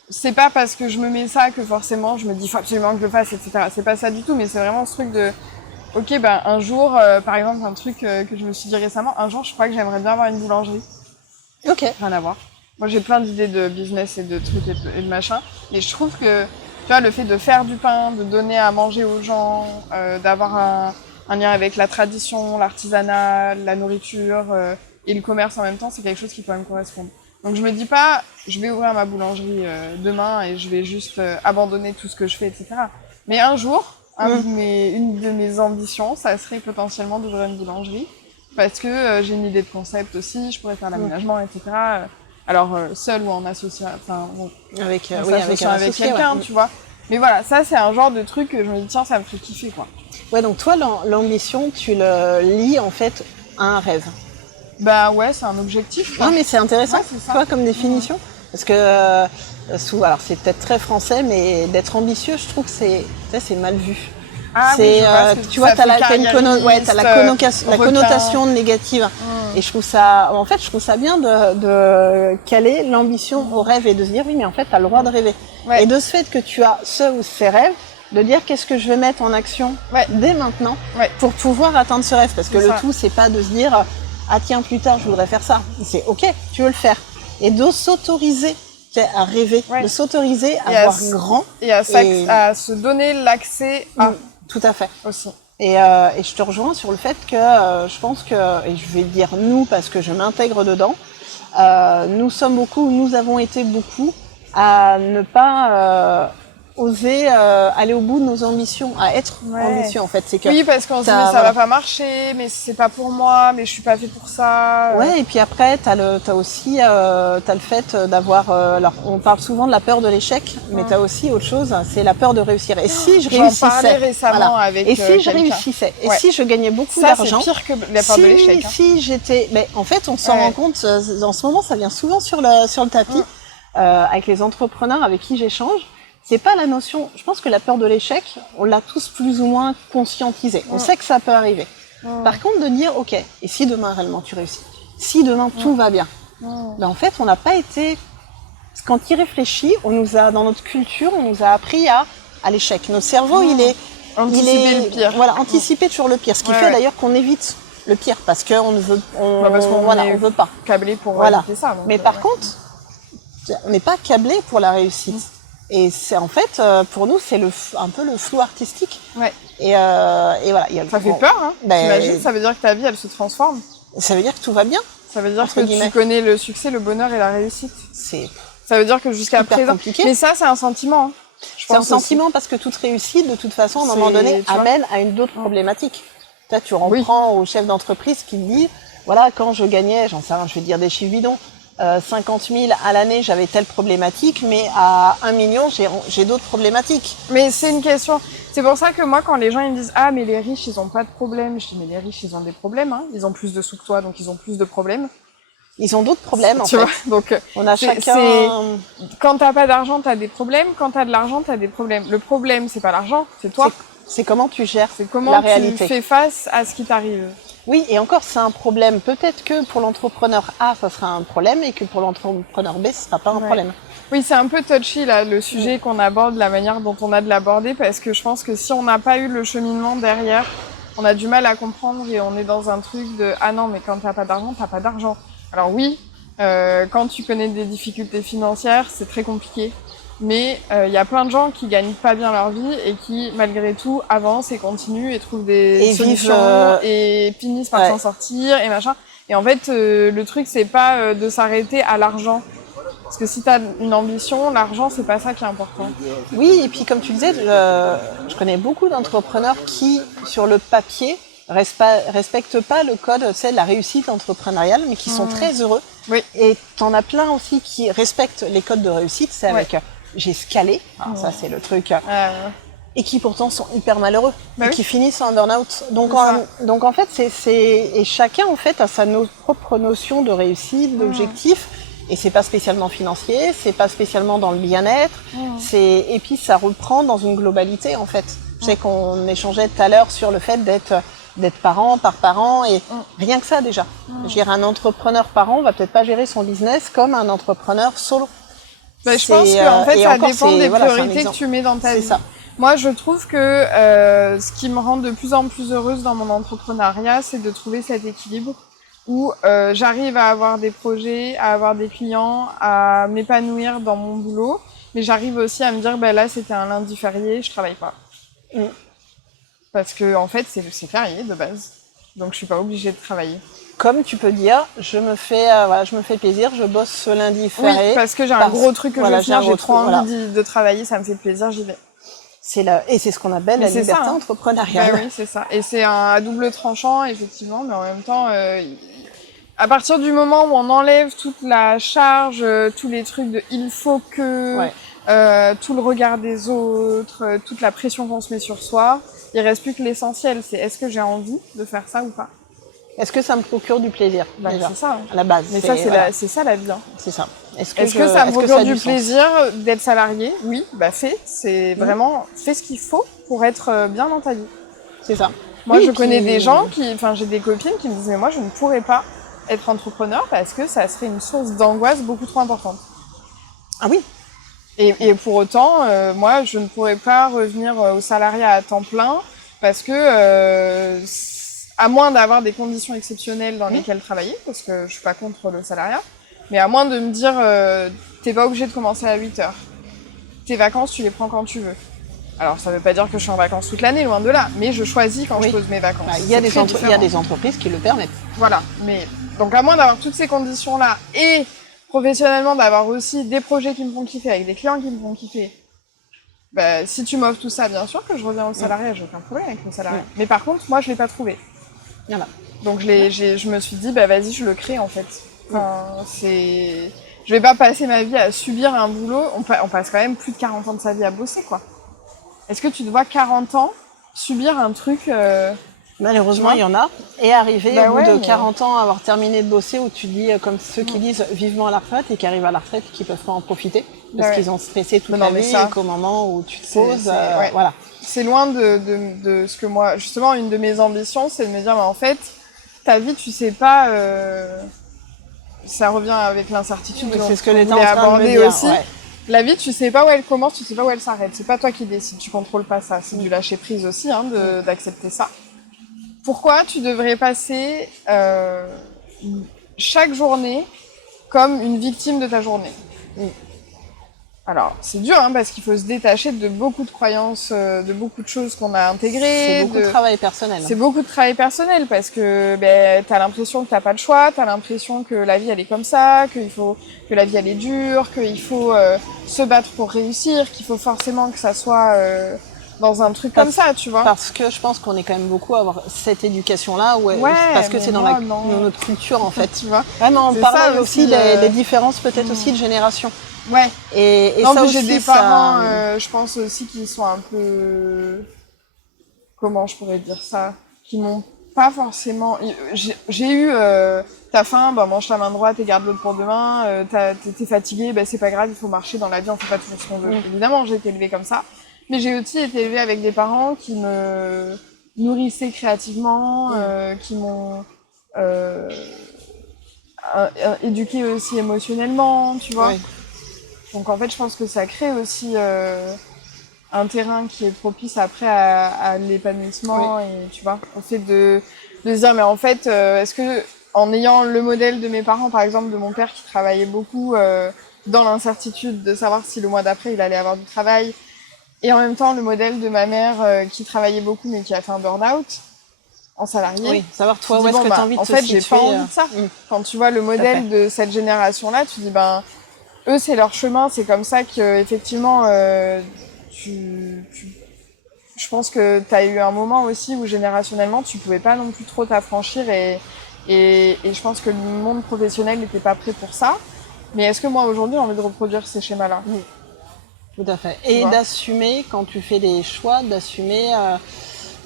c'est pas parce que je me mets ça que forcément je me dis « Faut absolument que je le fasse », etc. C'est pas ça du tout, mais c'est vraiment ce truc de... Ok, ben un jour, par exemple, un truc que je me suis dit récemment, un jour, je crois que j'aimerais bien avoir une boulangerie. Ok. Rien à voir. Moi, j'ai plein d'idées de business et de trucs et de machin. Et je trouve que, tu vois, le fait de faire du pain, de donner à manger aux gens, d'avoir un lien avec la tradition, l'artisanat, la nourriture et le commerce en même temps, c'est quelque chose qui peut me correspondre. Donc je me dis pas, je vais ouvrir ma boulangerie demain et je vais juste abandonner tout ce que je fais, etc. Mais un jour, une de mes ambitions, ça serait potentiellement d'ouvrir une boulangerie. Parce que j'ai une idée de concept aussi, je pourrais faire l'aménagement, etc. Alors, seul ou en association, enfin, Avec, avec associé, quelqu'un, ouais. tu vois. Mais voilà, ça, c'est un genre de truc que je me dis, tiens, ça me fait kiffer, quoi. Ouais, donc toi, l'ambition, tu le lies en fait à un rêve. Bah ouais, c'est un objectif, quoi. Non, mais c'est intéressant, Ouais, c'est ça. toi, comme définition. Parce que, alors c'est peut-être très français, mais d'être ambitieux, je trouve que c'est mal vu. Ah oui, C'est, je vois ce que tu vois, t'as la requin. connotation négative. Et je trouve ça, en fait, je trouve ça bien de caler l'ambition au rêve et de se dire, oui, mais en fait, t'as le droit de rêver. Ouais. Et de ce fait que tu as ce ou ces rêves, de dire qu'est-ce que je vais mettre en action dès maintenant pour pouvoir atteindre ce rêve. Parce que le tout, c'est pas de se dire, ah tiens, plus tard, je voudrais faire ça. C'est ok, tu veux le faire. Et de s'autoriser à rêver, de s'autoriser à voir grand. Et à se donner l'accès à... Tout à fait. Aussi. Et je te rejoins sur le fait que je pense que, et je vais dire nous parce que je m'intègre dedans, nous avons été beaucoup à ne pas oser aller au bout de nos ambitions, à être ambitieux en fait. C'est que oui, parce qu'on se dit mais ça va pas marcher, mais c'est pas pour moi, mais je suis pas fait pour ça. Ouais, et puis après t'as aussi t'as le fait d'avoir alors on parle souvent de la peur de l'échec, mais t'as aussi autre chose, c'est la peur de réussir. Et si je réussississais, j'en parlais récemment avec et si je réussissais, et si je gagnais beaucoup ça, d'argent, c'est pire que la peur de l'échec. Si j'étais, mais en fait on s'en rend compte en ce moment, ça vient souvent sur le tapis avec les entrepreneurs avec qui j'échange. C'est pas la notion, je pense que la peur de l'échec, on l'a tous plus ou moins conscientisé. On sait que ça peut arriver. Par contre, de dire, ok, et si demain réellement tu réussis? Si demain tout va bien? Ben, en fait, on n'a pas été, quand il réfléchit, on nous a, dans notre culture, on nous a appris à l'échec. Notre cerveau, il est le pire. Voilà, anticiper toujours le pire. Ce qui fait d'ailleurs qu'on évite le pire, parce qu'on ne veut, on veut pas. Câblé pour éviter ça. Donc, mais par contre, on n'est pas câblé pour la réussite. Et c'est en fait, pour nous, c'est un peu le flou artistique. Ouais. Et voilà. Ça fait peur, hein. T'imagines, ça veut dire que ta vie, elle se transforme. Ça veut dire que tout va bien. Ça veut dire que tu connais le succès, le bonheur et la réussite. Ça veut dire que jusqu'à présent. Compliqué. Mais ça, c'est un sentiment. Hein. C'est un sentiment parce que toute réussite, de toute façon, à un moment donné, amène à une autre problématique. Là, tu reprends au chef d'entreprise qui dit, voilà, quand je gagnais, j'en sais rien, je vais dire des chiffres bidons, 50 000 à l'année, j'avais telle problématique, mais à 1 million, j'ai d'autres problématiques. Mais c'est une question. C'est pour ça que moi, quand les gens ils me disent « Ah, mais les riches, ils ont pas de problème », je dis « Mais les riches, ils ont des problèmes, hein. Ils ont plus de sous que toi, donc ils ont plus de problèmes. » Ils ont d'autres problèmes, en fait. Tu vois, donc, on a chacun... Quand t'as pas d'argent, t'as des problèmes. Quand t'as de l'argent, t'as des problèmes. Le problème, c'est pas l'argent, c'est toi. C'est comment tu gères la réalité. Tu fais face à ce qui t'arrive. Oui, et encore, c'est un problème. Peut-être que pour l'entrepreneur A, ça sera un problème, et que pour l'entrepreneur B, ce sera pas un problème. Oui, c'est un peu touchy, là, le sujet qu'on aborde, la manière dont on a de l'aborder, parce que je pense que si on n'a pas eu le cheminement derrière, on a du mal à comprendre et on est dans un truc de « Ah non, mais quand t'as pas d'argent, t'as pas d'argent ». Alors oui, quand tu connais des difficultés financières, c'est très compliqué. Mais y a plein de gens qui gagnent pas bien leur vie et qui, malgré tout, avancent et continuent et trouvent des solutions et finissent par s'en sortir et machin. Et en fait, le truc, c'est pas de s'arrêter à l'argent. Parce que si t'as une ambition, l'argent, c'est pas ça qui est important. Oui, et puis comme tu disais, je connais beaucoup d'entrepreneurs qui, sur le papier, respectent pas le code, de la réussite entrepreneuriale, mais qui sont très heureux. Oui. Et t'en as plein aussi qui respectent les codes de réussite, c'est avec j'ai scalé, ça c'est le truc, et qui pourtant sont hyper malheureux, et qui finissent en burn-out. Donc en fait, et chacun en fait a sa propre notion de réussite, d'objectif, et c'est pas spécialement financier, c'est pas spécialement dans le bien-être, et puis ça reprend dans une globalité en fait. sais qu'on échangeait tout à l'heure sur le fait d'être parent par parent et rien que ça déjà. Gérer un entrepreneur parent va peut-être pas gérer son business comme un entrepreneur solo. Bah, je pense qu'en fait, ça dépend des priorités que tu mets dans ta vie. C'est ça. Moi, je trouve que ce qui me rend de plus en plus heureuse dans mon entrepreneuriat, c'est de trouver cet équilibre où j'arrive à avoir des projets, à avoir des clients, à m'épanouir dans mon boulot, mais j'arrive aussi à me dire, bah, là, c'était un lundi férié, je travaille pas. Parce que, en fait, c'est férié de base, donc je suis pas obligée de travailler. Comme tu peux dire, je me fais plaisir, je bosse ce lundi férié. Oui, parce que j'ai un gros truc que je veux faire, j'ai trop envie de travailler, ça me fait plaisir, j'y vais. Et c'est ce qu'on appelle la liberté entrepreneuriale. Bah oui, c'est ça. Et c'est à double tranchant, effectivement, mais en même temps, à partir du moment où on enlève toute la charge, tous les trucs de il faut que, tout le regard des autres, toute la pression qu'on se met sur soi, il reste plus que l'essentiel, c'est est-ce que j'ai envie de faire ça ou pas? Est-ce que ça me procure du plaisir? Bah, c'est ça. À la base. Mais c'est ça la vie. Hein. C'est ça. Est-ce que ça me procure du plaisir d'être salarié? Oui, bah fais. C'est vraiment, fais ce qu'il faut pour être bien dans ta vie. C'est ça. Moi, je connais des gens j'ai des copines qui me disent, mais moi, je ne pourrais pas être entrepreneur parce que ça serait une source d'angoisse beaucoup trop importante. Ah oui. Et pour autant, moi, je ne pourrais pas revenir au salariat à temps plein parce que, à moins d'avoir des conditions exceptionnelles dans lesquelles travailler, parce que je suis pas contre le salariat, mais à moins de me dire, t'es pas obligé de commencer à 8h. Tes vacances, tu les prends quand tu veux. Alors, ça veut pas dire que je suis en vacances toute l'année, loin de là, mais je choisis quand je pose mes vacances. Il y a des entreprises qui le permettent. Voilà, mais donc à moins d'avoir toutes ces conditions-là et professionnellement d'avoir aussi des projets qui me font kiffer, avec des clients qui me font kiffer, bah, si tu m'offres tout ça, bien sûr que je reviens au salariat, j'ai aucun problème avec le salariat. Mais par contre, moi, je l'ai pas trouvé. Voilà. Donc je me suis dit, bah vas-y, je le crée en fait. Enfin, je vais pas passer ma vie à subir un boulot. On passe quand même plus de 40 ans de sa vie à bosser, quoi. Est-ce que tu te vois 40 ans subir un truc Malheureusement, il y en a. Et arriver au bout de 40 ans à avoir terminé de bosser, où tu dis, comme ceux qui disent vivement à la retraite et qui arrivent à la retraite et qui peuvent pas en profiter parce qu'ils ont stressé toute la vie et qu'au moment où tu te poses, voilà. C'est loin de ce que moi, justement, une de mes ambitions, c'est de me dire, mais en fait, ta vie, tu sais pas, ça revient avec l'incertitude. C'est ce que l'État est en train de me dire, aussi. La vie, tu sais pas où elle commence, tu sais pas où elle s'arrête. C'est pas toi qui décides, tu contrôles pas ça. C'est du lâcher prise aussi, hein, d'accepter ça. Pourquoi tu devrais passer chaque journée comme une victime de ta journée? Alors, c'est dur, hein, parce qu'il faut se détacher de beaucoup de croyances, de beaucoup de choses qu'on a intégrées. C'est beaucoup de travail personnel. C'est beaucoup de travail personnel, parce que t'as l'impression que t'as pas le choix, t'as l'impression que la vie elle est comme ça, que la vie elle est dure, qu'il faut se battre pour réussir, qu'il faut forcément que ça soit dans un truc comme ça, tu vois. Parce que je pense qu'on est quand même beaucoup à avoir cette éducation-là, parce que c'est dans notre culture en fait. Tu vois. Vraiment, on parle aussi des différences peut-être aussi de génération. Ouais. Et non, ça aussi, j'ai des parents, je pense aussi, qui sont un peu, comment je pourrais dire ça, qui m'ont pas forcément. J'ai eu t'as faim, bah mange ta main droite et garde l'autre pour demain. T'es fatigué, bah c'est pas grave, il faut marcher dans la vie, on fait pas toujours ce qu'on veut. Évidemment, j'ai été élevée comme ça, mais j'ai aussi été élevée avec des parents qui me nourrissaient créativement, qui m'ont éduquée aussi émotionnellement, tu vois. Donc en fait, je pense que ça crée aussi un terrain qui est propice après à l'épanouissement et tu vois, au fait de se dire mais en fait, est-ce que en ayant le modèle de mes parents, par exemple de mon père qui travaillait beaucoup dans l'incertitude de savoir si le mois d'après il allait avoir du travail, et en même temps le modèle de ma mère qui travaillait beaucoup mais qui a fait un burn-out en salarié. Oui, savoir toi où est-ce que tu as envie de te situer. En fait, j'ai pas envie de ça. Quand tu vois le modèle de cette génération-là, tu dis ben eux, c'est leur chemin, c'est comme ça que effectivement, je pense que tu as eu un moment aussi où générationnellement, tu pouvais pas non plus trop t'affranchir et je pense que le monde professionnel n'était pas prêt pour ça. Mais est-ce que moi, aujourd'hui, j'ai envie de reproduire ces schémas-là? Tout à fait. Et d'assumer, quand tu fais des choix, d'assumer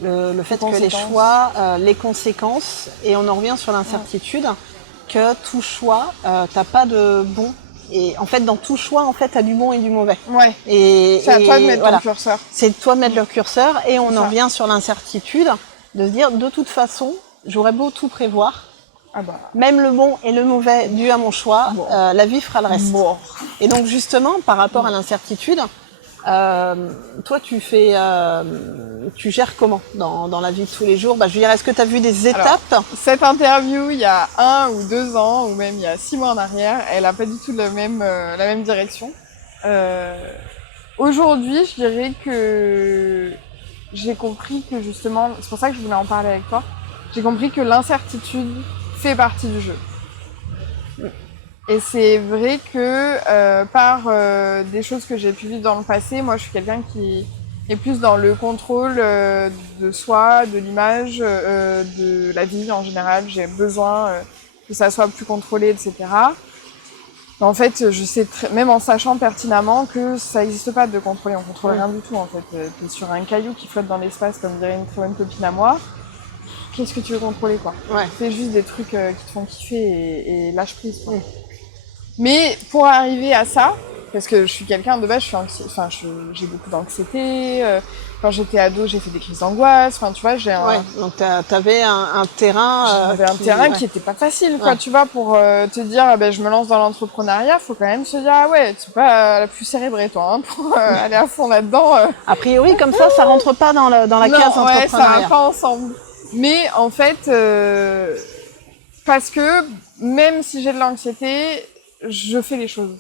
le fait que les choix, les conséquences, et on en revient sur l'incertitude, que tout choix, t'as pas de bon et en fait, dans tout choix, en fait, t'as du bon et du mauvais. Ouais. Et C'est à toi de mettre voilà. ton curseur. C'est toi de mettre le curseur, et on C'est en ça. revient sur l'incertitude, de se dire, de toute façon, j'aurais beau tout prévoir, Ah bah. même le bon et le mauvais dû à mon choix, Bon. la vie fera le reste. Bon. Et donc justement, par rapport à l'incertitude, toi tu gères comment dans la vie de tous les jours? Je veux dire, est-ce que tu as vu des étapes? Cette interview, il y a 1 ou 2 ans, ou même il y a 6 mois en arrière, elle a pas du tout la même direction. Aujourd'hui, je dirais que j'ai compris que justement, c'est pour ça que je voulais en parler avec toi, j'ai compris que l'incertitude fait partie du jeu. Et c'est vrai que par des choses que j'ai pu vivre dans le passé, moi je suis quelqu'un qui est plus dans le contrôle de soi, de l'image, de la vie en général. J'ai besoin que ça soit plus contrôlé, etc. Mais en fait, je sais même en sachant pertinemment que ça n'existe pas de contrôler, on contrôle rien du tout en fait. T'es sur un caillou qui flotte dans l'espace, comme dirait une très bonne copine à moi. Qu'est-ce que tu veux contrôler, quoi? Ouais. Fais juste des trucs qui te font kiffer et lâche prise, quoi. Mais pour arriver à ça, parce que je suis quelqu'un de base, j'ai beaucoup d'anxiété. Quand j'étais ado, j'ai fait des crises d'angoisse. Enfin, tu vois, Ouais, donc t'avais un terrain. J'avais un terrain qui était pas facile, quoi. Tu vois, pour te dire, je me lance dans l'entrepreneuriat, faut quand même se dire, ah ouais, tu es pas la plus cérébrée, toi, hein, pour aller à fond là-dedans. A priori, comme ça rentre pas dans la case non, ouais, ça entrepreneuriat. va pas ensemble. Mais en fait, parce que même si j'ai de l'anxiété, je fais les choses.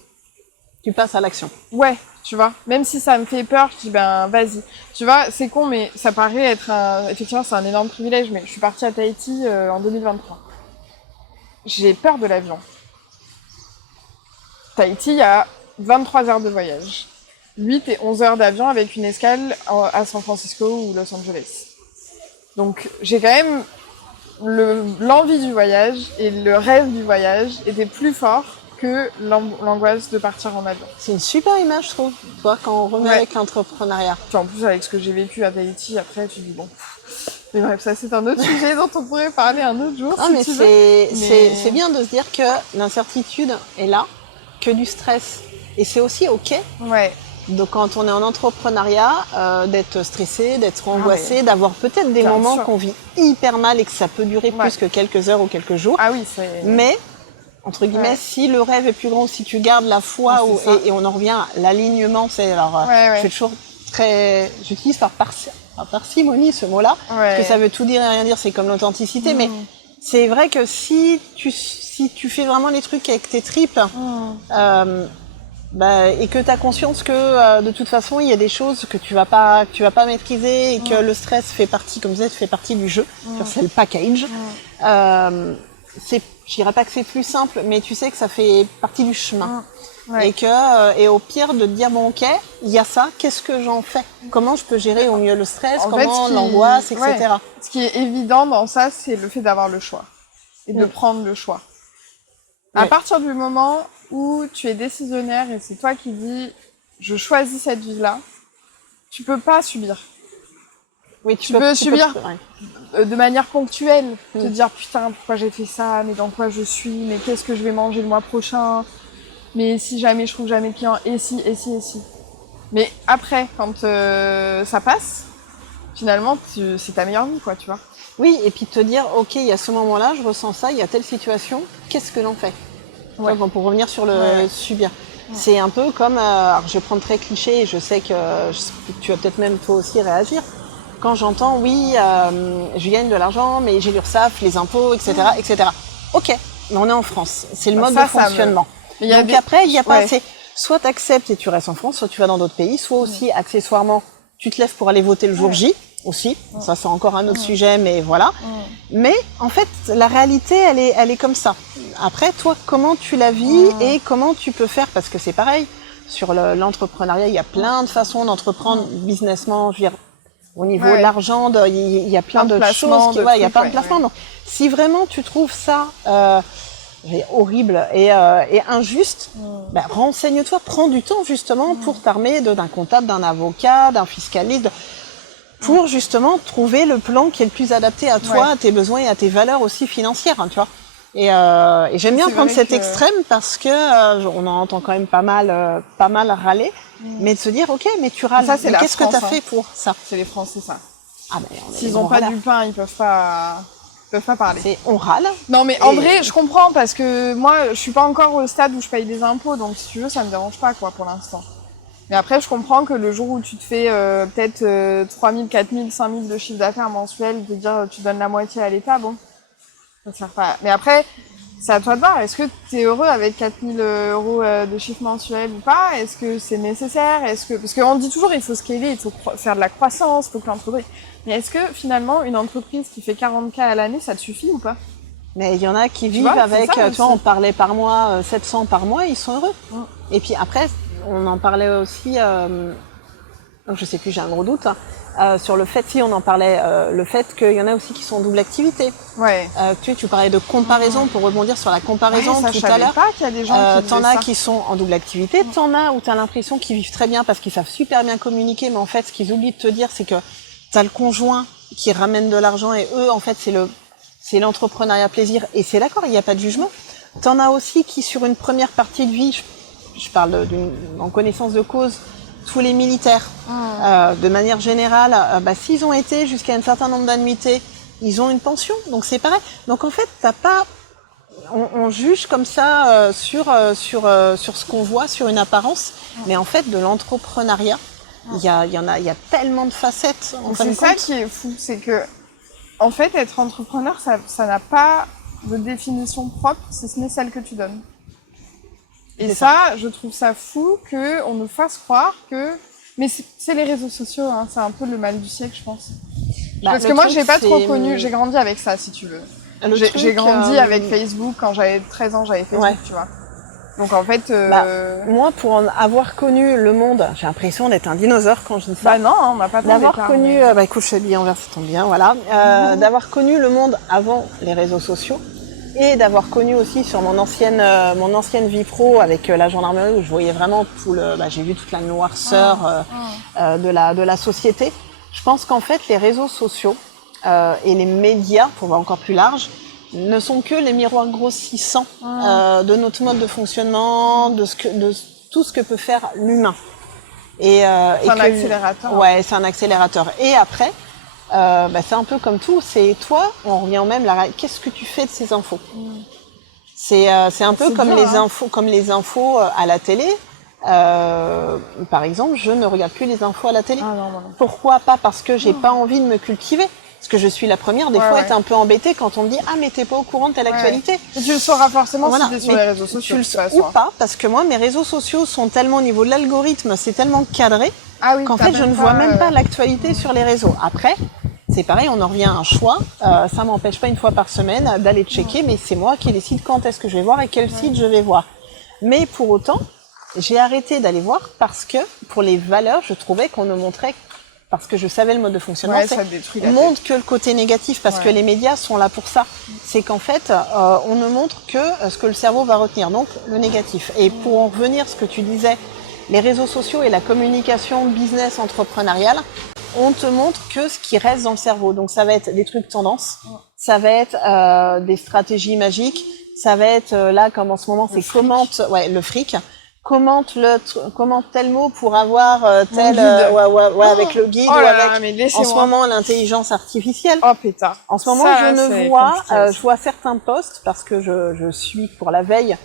Tu passes à l'action. Ouais, tu vois. Même si ça me fait peur, je dis vas-y. Tu vois, c'est con, mais ça paraît être effectivement, c'est un énorme privilège, mais je suis partie à Tahiti en 2023. J'ai peur de l'avion. Tahiti, il y a 23 heures de voyage. 8 et 11 heures d'avion avec une escale à San Francisco ou Los Angeles. Donc, j'ai quand même l'envie du voyage et le rêve du voyage était plus fort que l'angoisse de partir en avion. C'est une super image, je trouve, toi, quand on remet avec l'entrepreneuriat. Puis en plus, avec ce que j'ai vécu à Tahiti, après, tu dis bon. Mais bref, ça, c'est un autre sujet dont on pourrait parler un autre jour. Non, si mais tu veux. c'est bien de se dire que l'incertitude est là, que du stress. Et c'est aussi OK. Ouais. Donc, quand on est en entrepreneuriat, d'être stressé, d'être angoissé, d'avoir peut-être des moments qu'on vit hyper mal et que ça peut durer plus que quelques heures ou quelques jours. Ah oui, c'est. Mais, entre guillemets, si le rêve est plus grand, si tu gardes la foi, et on en revient à l'alignement, je fais toujours j'utilise par parcimonie ce mot-là, parce que ça veut tout dire et rien dire, c'est comme l'authenticité, mais c'est vrai que si tu fais vraiment les trucs avec tes tripes, et que tu as conscience que de toute façon il y a des choses que tu vas pas maîtriser et que le stress fait partie, comme vous êtes, fait partie du jeu, c'est le package. Je dirais pas que c'est plus simple, mais tu sais que ça fait partie du chemin. Et au pire de te dire bon ok, il y a ça, qu'est-ce que j'en fais? Comment je peux gérer au mieux le stress, l'angoisse, etc. Ouais. Ce qui est évident dans ça, c'est le fait d'avoir le choix et de prendre le choix. À partir du moment où tu es décisionnaire et c'est toi qui dis je choisis cette vie-là, tu peux pas subir. Oui, tu peux subir de manière ponctuelle, te dire putain pourquoi j'ai fait ça, mais dans quoi je suis, mais qu'est-ce que je vais manger le mois prochain, mais si jamais je trouve jamais de client, et si. Mais après, quand ça passe, finalement c'est ta meilleure vie, quoi, tu vois. Oui, et puis te dire ok, il y a ce moment-là, je ressens ça, il y a telle situation, qu'est-ce que j'en fais? Pour revenir sur le subir. C'est un peu comme, alors je vais prendre très cliché, et je sais que tu vas peut-être même toi aussi réagir. Quand j'entends, je gagne de l'argent, mais j'ai l'URSSAF, les impôts, etc., etc. Ok, mais on est en France, c'est le mode de fonctionnement. Donc après, il n'y a pas assez. Soit tu acceptes et tu restes en France, soit tu vas dans d'autres pays, soit aussi, accessoirement, tu te lèves pour aller voter le jour J, aussi. Ça, c'est encore un autre sujet, mais voilà. Mais en fait, la réalité, elle est comme ça. Après, toi, comment tu la vis et comment tu peux faire, parce que c'est pareil, sur l'entrepreneuriat, il y a plein de façons d'entreprendre businessment, je veux dire, au niveau de l'argent, il y a plein de choses, il y a plein de placements. Donc, si vraiment tu trouves ça horrible et injuste, renseigne-toi, prends du temps justement pour t'armer d'un comptable, d'un avocat, d'un fiscaliste, pour justement trouver le plan qui est le plus adapté à toi, à tes besoins et à tes valeurs aussi financières, hein, tu vois. Et j'aime bien C'est prendre vrai cet que- extrême parce que on en entend quand même pas mal râler, mais de se dire ok, mais tu râles, Ça, c'est mais la qu'est-ce que France, tu as fait pour ça? C'est les Français, ça. Ah ben on est S'ils des n'ont gros pas râleurs. du pain, ils peuvent pas parler. On râle. Non, mais en Et- vrai, je comprends parce que moi, je suis pas encore au stade où je paye des impôts, donc si tu veux, ça me dérange pas, quoi, pour l'instant. Mais après, je comprends que le jour où tu te fais peut-être 3 000, 4 000, 5 000 de chiffre d'affaires mensuel, de dire tu donnes la moitié à l'État, bon, ça sert pas. Mais après, c'est à toi de voir. Est-ce que tu es heureux avec 4 000 euros de chiffre mensuel ou pas? Est-ce que c'est nécessaire? Parce qu'on dit toujours il faut scaler, il faut faire de la croissance, il faut que l'entreprise... Mais est-ce que finalement, une entreprise qui fait 40K à l'année, ça te suffit ou pas? Mais il y en a qui vivent vois, c'est avec, ça tu vois, aussi. on parlait par mois 700 par mois, ils sont heureux. Et puis après, on en parlait aussi, je sais plus, j'ai un gros doute, sur le fait, si on en parlait, le fait qu'il y en a aussi qui sont en double activité. Ouais. Tu parlais de comparaison, pour rebondir sur la comparaison Ouais, ça, tout je à savais l'heure. pas qu'il y a des gens qui T'en faisaient as ça. qui sont en double activité, t'en as où t'as l'impression qu'ils vivent très bien parce qu'ils savent super bien communiquer, mais en fait, ce qu'ils oublient de te dire, c'est que t'as le conjoint qui ramène de l'argent et eux, en fait, c'est l'entrepreneuriat plaisir et c'est d'accord, il n'y a pas de jugement. T'en as aussi qui, sur une première partie de vie, je parle en connaissance de cause, tous les militaires, de manière générale, s'ils ont été jusqu'à un certain nombre d'annuités, ils ont une pension, donc c'est pareil. Donc en fait, t'as pas, on juge comme ça sur ce qu'on voit, sur une apparence, mais en fait, de l'entrepreneuriat, il y a tellement de facettes. En fin de C'est ça compte. qui est fou, c'est que, en fait, être entrepreneur, ça n'a pas de définition propre, si ce n'est celle que tu donnes. Et C'est ça, je trouve ça fou qu'on nous fasse croire que... Mais c'est les réseaux sociaux, hein, c'est un peu le mal du siècle, je pense. Parce Le que moi, truc, j'ai pas trop c'est- connu, j'ai grandi avec ça, si tu veux. Le J'ai truc, grandi avec Facebook, quand j'avais 13 ans, j'avais Facebook, Ouais. tu vois. Donc en fait... Moi, pour en avoir connu le monde, j'ai l'impression d'être un dinosaure quand je dis ça. Bah non, on m'a pas tant D'avoir d'écart, connu, mais- écoute, je suis habillée en vert, ça tombe bien, voilà. D'avoir connu le monde avant les réseaux sociaux et d'avoir connu aussi sur mon ancienne vie pro avec la gendarmerie où je voyais vraiment j'ai vu toute la noirceur de la société. Je pense qu'en fait, les réseaux sociaux et les médias, pour voir encore plus large, ne sont que les miroirs grossissants de notre mode de fonctionnement, de tout ce que peut faire l'humain. C'est un accélérateur. Ouais, c'est un accélérateur. Et après, c'est un peu comme tout. C'est toi, on revient au même. Qu'est-ce que tu fais de ces infos? C'est un peu C'est comme dur, les infos à la télé. Par exemple, je ne regarde plus les infos à la télé. Ah non, non. Pourquoi pas? Parce que j'ai pas envie de me cultiver. Parce que je suis la première, des fois, être un peu embêtée quand on me dit « Ah, mais t'es pas au courant de telle actualité ». Et tu le sauras forcément Voilà. si t'es sur Mais les réseaux sociaux. tu de toute le façon. ou pas, parce que moi, mes réseaux sociaux sont tellement au niveau de l'algorithme, c'est tellement cadré Ah oui, qu'en t'as fait, je même ne vois pas, même pas l'actualité sur les réseaux. Après, c'est pareil, on en revient à un choix. Ça m'empêche pas une fois par semaine d'aller checker, mais c'est moi qui décide quand est-ce que je vais voir et quel site je vais voir. Mais pour autant, j'ai arrêté d'aller voir parce que, pour les valeurs, je trouvais qu'on ne montrait, parce que je savais le mode de fonctionnement, Ouais, c'est ça détruit la on tête. montre que le côté négatif, parce Ouais. que les médias sont là pour ça. C'est qu'en fait, on ne montre que ce que le cerveau va retenir, donc le négatif. Et pour en revenir à ce que tu disais, les réseaux sociaux et la communication business entrepreneuriale, on te montre que ce qui reste dans le cerveau. Donc ça va être des trucs tendances, ça va être des stratégies magiques, ça va être là comme en ce moment, c'est le fric. Commente tel mot pour avoir tel guide. avec le guide Oh ou là là, avec mais en laissez-moi. ce moment l'intelligence artificielle. Oh pétard. En ce moment, Ça, je c'est ne vois, compliqué. je vois certains posts parce que je suis pour la veille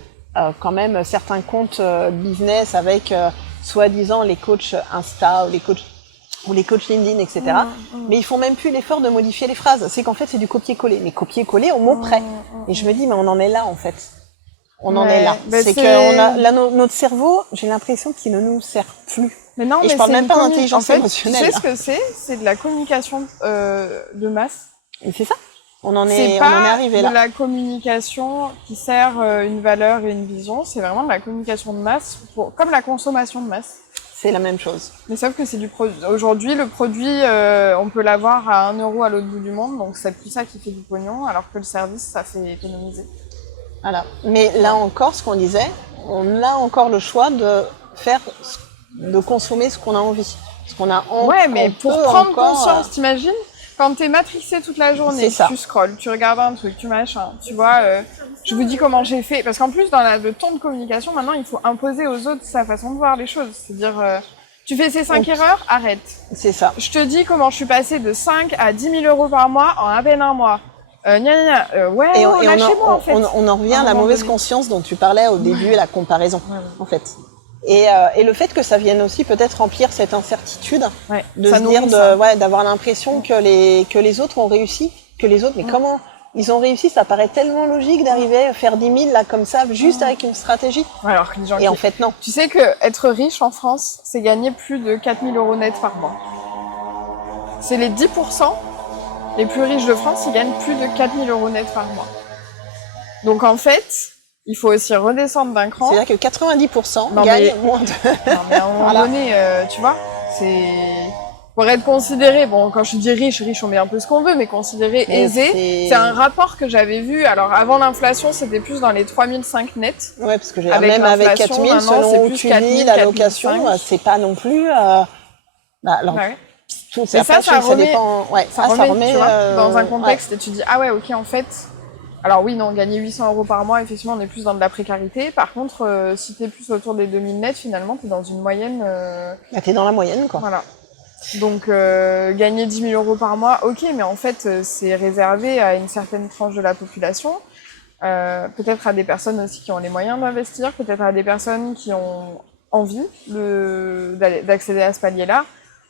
quand même certains comptes business avec soi-disant les coachs Insta ou les coachs LinkedIn, etc. Mais ils font même plus l'effort de modifier les phrases. C'est qu'en fait, c'est du copier-coller. Mais copier-coller au mot près. Et je me dis, mais on en est là, en fait. On en est là. bah C'est c'est- que notre cerveau, j'ai l'impression qu'il ne nous sert plus. Mais non, Et mais je parle c'est même une pas commu- d'intelligence en fait, émotionnelle, Tu sais ce que c'est? C'est de la communication de masse. Et c'est ça. On en C'est est pas arrivé de là. la communication qui sert une valeur et une vision. C'est vraiment de la communication de masse, comme la consommation de masse. C'est la même chose. Mais sauf que c'est du produit. Aujourd'hui, le produit, on peut l'avoir à 1 euro à l'autre bout du monde, donc c'est plus ça qui fait du pognon, alors que le service, ça fait économiser. Voilà. Mais là encore, ce qu'on disait, on a encore le choix de consommer ce qu'on a envie. Ce qu'on a Ouais, mais on pour peut prendre encore, conscience, t'imagines? Quand t'es matrixé toute la journée, C'est ça. tu scrolles, tu regardes un truc, tu machin, tu vois, Je vous dis comment j'ai fait. Parce qu'en plus, dans le ton de communication, maintenant, il faut imposer aux autres sa façon de voir les choses. C'est-à-dire, tu fais ces 5 erreurs, arrête. C'est ça. Je te dis comment je suis passée de 5 à 10 000 euros par mois en à peine un mois. Ouais, lâchez-moi, en fait. On en revient à la mauvaise conscience dont tu parlais au début, la comparaison, en fait. Et le fait que ça vienne aussi peut-être remplir cette incertitude, de se dire, d'avoir l'impression que les autres ont réussi, mais comment ils ont réussi, ça paraît tellement logique d'arriver à faire 10 000 là comme ça, juste avec une stratégie. Alors que les gens en fait, non. Tu sais que être riche en France, c'est gagner plus de 4 000 euros net par mois. C'est les 10% les plus riches de France, ils gagnent plus de 4 000 euros net par mois. Donc en fait, il faut aussi redescendre d'un cran. C'est-à-dire que 90% gagnent moins de... Non mais à un moment donné, tu vois, c'est... Pour être considéré, bon, quand je dis riche, on met un peu ce qu'on veut, mais considéré aisé, c'est un rapport que j'avais vu. Alors, avant l'inflation, c'était plus dans les 3 500 net. Ouais, parce que même avec 4 000, selon où tu vis, la location, c'est pas non plus... tout, mais ça remet, dépend... ça remet tu vois, dans un contexte, et tu dis, ah ouais, ok, en fait... Alors oui, non, gagner 800 euros par mois, effectivement, on est plus dans de la précarité. Par contre, si t'es plus autour des 2000 net, finalement, t'es dans une moyenne... t'es dans la moyenne, quoi. Voilà. Donc gagner 10 000 euros par mois, ok, mais en fait c'est réservé à une certaine tranche de la population, peut-être à des personnes aussi qui ont les moyens d'investir, peut-être à des personnes qui ont envie d'accéder à ce palier-là.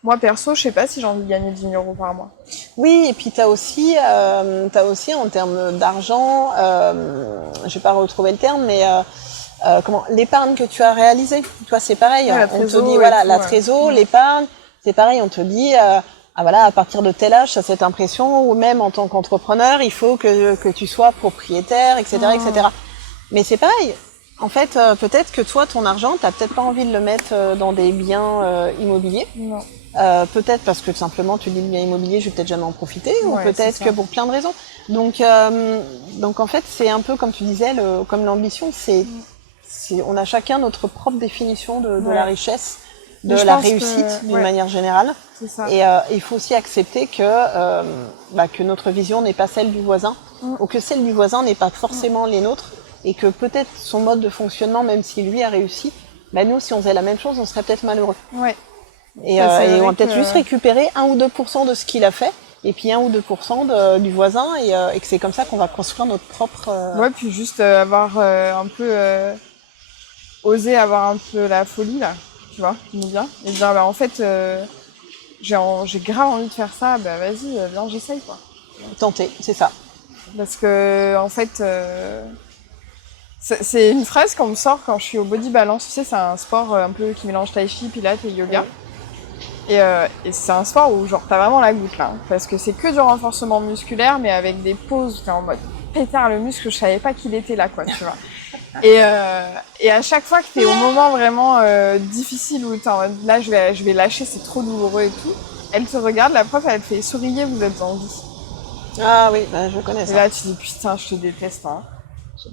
Moi perso, je sais pas si j'ai envie de gagner 10 000 euros par mois. Oui, et puis t'as aussi en termes d'argent, je vais pas retrouver le terme, mais l'épargne que tu as réalisée. Toi, c'est pareil. Ouais, on te dit voilà, la trésor, l'épargne. C'est pareil, on te dit, à partir de tel âge, tu as cette impression, ou même en tant qu'entrepreneur, il faut que tu sois propriétaire, etc., etc. Mais c'est pareil. En fait, peut-être que toi, ton argent, t'as peut-être pas envie de le mettre dans des biens immobiliers. Non. Peut-être parce que tout simplement, tu dis le bien immobilier, je vais peut-être jamais en profiter, ou peut-être que pour plein de raisons. Donc en fait, c'est un peu comme tu disais, comme l'ambition, on a chacun notre propre définition de la richesse. De la réussite d'une manière générale. C'est ça. Et il faut aussi accepter que notre vision n'est pas celle du voisin, ou que celle du voisin n'est pas forcément les nôtres, et que peut-être son mode de fonctionnement, même si lui a réussi, nous, si on faisait la même chose, on serait peut-être malheureux. Ouais. Et on va peut-être juste récupérer 1 ou 2% de ce qu'il a fait, et puis 1 ou 2% du voisin, et que c'est comme ça qu'on va construire notre propre... Ouais, puis juste avoir un peu... oser avoir un peu la folie, là. Tu vois, qui nous vient, et dire, en fait, j'ai grave envie de faire ça, vas-y, viens, j'essaye, quoi. Tenter, c'est ça. Parce que, en fait, c'est une phrase qu'on me sort quand je suis au body balance. Tu sais, c'est un sport un peu qui mélange tai chi, pilates et yoga. Et c'est un sport où, genre, t'as vraiment la goutte, là. Parce que c'est que du renforcement musculaire, mais avec des poses, t'es en mode, pétard, le muscle, je savais pas qu'il était là, quoi, tu vois. Et à chaque fois que t'es au moment vraiment difficile où t'es en mode là je vais lâcher, c'est trop douloureux et tout, elle te regarde, la prof, elle te fait souriez, vous êtes en vie. Ah oui, je connais ça. Et là tu dis putain, je te déteste, hein.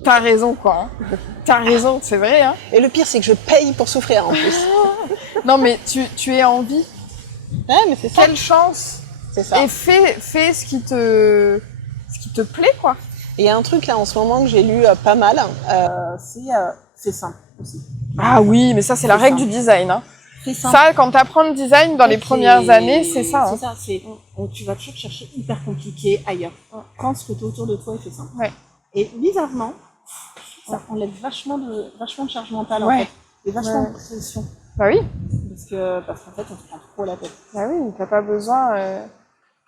T'as raison, quoi. Hein. T'as raison, c'est vrai, hein. Et le pire, c'est que je paye pour souffrir en plus. Non mais tu es en vie. Ouais, mais c'est ça. Quelle chance. C'est ça. Et fais ce qui te plaît, quoi. Et il y a un truc là en ce moment que j'ai lu pas mal, c'est simple aussi. Ah oui, mais ça c'est la règle du design. Hein. C'est simple. Ça, quand tu apprends le design dans les premières années, c'est ça. C'est ça, tu vas toujours chercher hyper compliqué ailleurs. Prends ce que tu as autour de toi et fais simple. Ouais. Et bizarrement, ça enlève vachement de charge mentale en fait. Et vachement de pression. Bah oui. Parce qu'en fait, on se prend trop la tête. Bah oui, t'as pas besoin...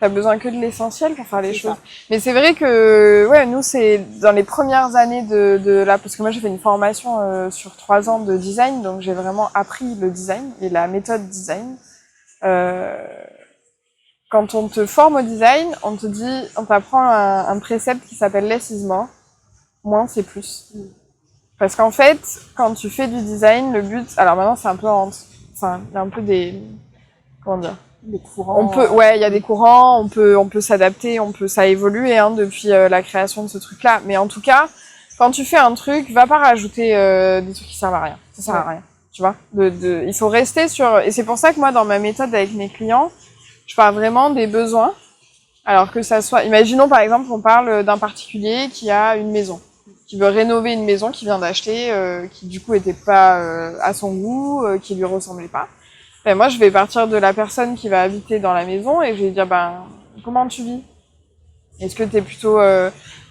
T'as besoin que de l'essentiel pour faire les choses. Mais c'est vrai que, nous, c'est dans les premières années de là, parce que moi, j'ai fait une formation sur 3 ans de design, donc j'ai vraiment appris le design et la méthode design. Quand on te forme au design, on t'apprend un précepte qui s'appelle less is more. Moins, c'est plus. Parce qu'en fait, quand tu fais du design, le but, alors maintenant, c'est un peu il y a un peu des, comment dire? Des courants. Il y a des courants, on peut s'adapter, ça évolue depuis la création de ce truc-là. Mais en tout cas, quand tu fais un truc, va pas rajouter des trucs qui servent à rien. Ça sert à rien, tu vois. Il faut rester sur. Et c'est pour ça que moi, dans ma méthode avec mes clients, je parle vraiment des besoins. Alors que ça soit, imaginons par exemple, on parle d'un particulier qui a une maison. qui veut rénover une maison qu'il vient d'acheter, qui du coup était pas à son goût, qui lui ressemblait pas. Ben, moi, je vais partir de la personne qui va habiter dans la maison et je vais lui dire, comment tu vis? Est-ce que tu es plutôt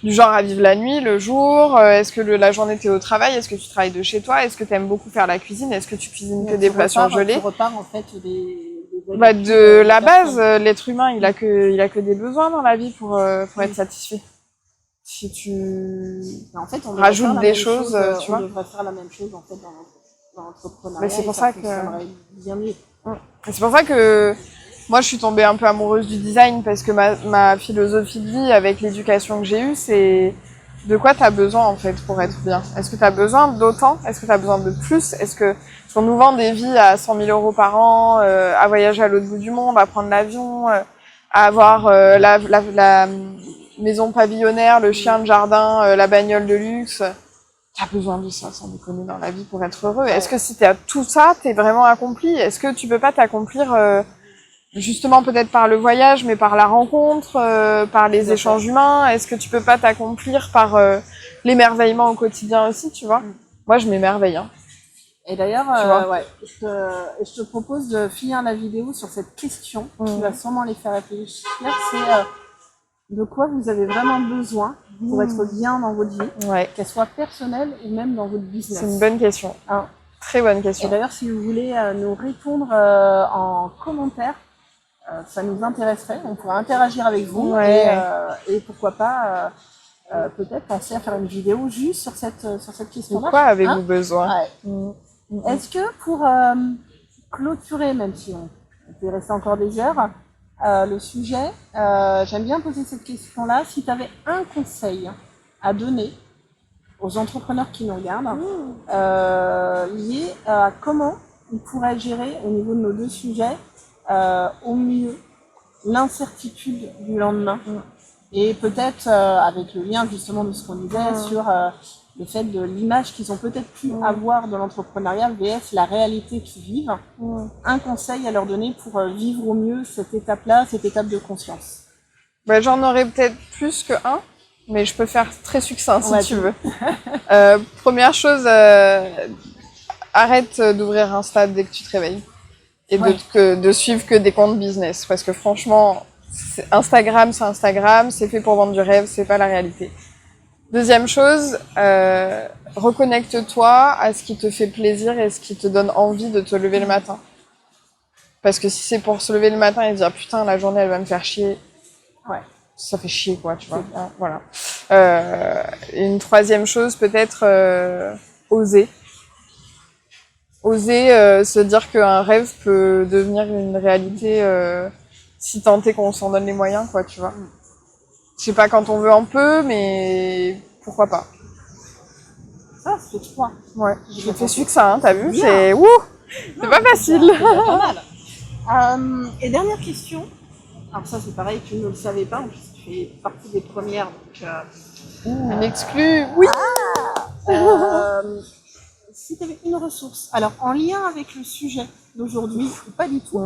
du genre à vivre la nuit, le jour? Est-ce que la journée tu es au travail? Est-ce que tu travailles de chez toi? Est-ce que tu aimes beaucoup faire la cuisine? Est-ce que tu cuisines que des plats surgelés? Tu repars en fait de la base, l'être humain, il a que des besoins dans la vie pour être satisfait. Si tu en fait, on rajoutes des choses, tu vois. On devrait faire la même chose en fait dans l'entrepreneuriat. Mais c'est pour ça que bien mieux. C'est pour ça que moi je suis tombée un peu amoureuse du design parce que ma philosophie de vie avec l'éducation que j'ai eue, c'est de quoi tu as besoin en fait pour être bien. Est-ce que tu as besoin d'autant? Est-ce que tu as besoin de plus? Est-ce qu'on nous vend des vies à 100 000 euros par an, à voyager à l'autre bout du monde, à prendre l'avion, à avoir la maison pavillonnaire, le chien de jardin, la bagnole de luxe? T'as besoin de ça, sans déconner, dans la vie pour être heureux. Est-ce que si t'as tout ça, t'es vraiment accompli? Est-ce que tu peux pas t'accomplir justement peut-être par le voyage, mais par la rencontre, par les échanges humains? Est-ce que tu peux pas t'accomplir par l'émerveillement au quotidien aussi, tu vois? Moi, je m'émerveille. Hein. Et d'ailleurs, je te propose de finir la vidéo sur cette question qui va sûrement les faire réfléchir. C'est de quoi vous avez vraiment besoin pour être bien dans votre vie, qu'elle soit personnelle ou même dans votre business. C'est une bonne question. Très bonne question. Et d'ailleurs, si vous voulez nous répondre en commentaire, ça nous intéresserait. On pourrait interagir avec vous et pourquoi pas peut-être penser à faire une vidéo juste sur cette question-là. De quoi avez-vous besoin? Est-ce que pour clôturer, même si on peut rester encore des heures, le sujet, j'aime bien poser cette question-là. Si tu avais un conseil à donner aux entrepreneurs qui nous regardent, lié à comment on pourrait gérer au niveau de nos deux sujets au mieux l'incertitude du lendemain, et peut-être avec le lien justement de ce qu'on disait sur le fait de l'image qu'ils ont peut-être pu avoir de l'entrepreneuriat vs la réalité qu'ils vivent, un conseil à leur donner pour vivre au mieux cette étape-là, cette étape de conscience. J'en aurais peut-être plus que un, mais je peux faire très succinct si tu veux. Première chose, arrête d'ouvrir Insta dès que tu te réveilles et de suivre que des comptes business, parce que franchement, Instagram, c'est fait pour vendre du rêve, c'est pas la réalité. Deuxième chose, reconnecte-toi à ce qui te fait plaisir et ce qui te donne envie de te lever le matin. Parce que si c'est pour se lever le matin et dire putain, la journée elle va me faire chier, ça fait chier quoi, tu vois. Voilà. Une troisième chose, peut-être oser. Oser se dire qu'un rêve peut devenir une réalité si tant est qu'on s'en donne les moyens, quoi, tu vois. Je sais pas, quand on veut on peut, mais pourquoi pas. Ça, c'est 3. Ouais, je fais succinct, hein, t'as vu? C'est c'est pas facile. Pas mal. Et dernière question. Alors ça, c'est pareil, tu ne le savais pas, en plus tu fais partie des premières. Donc, une exclue, oui. Si tu avais une ressource, alors en lien avec le sujet d'aujourd'hui, ou pas du tout,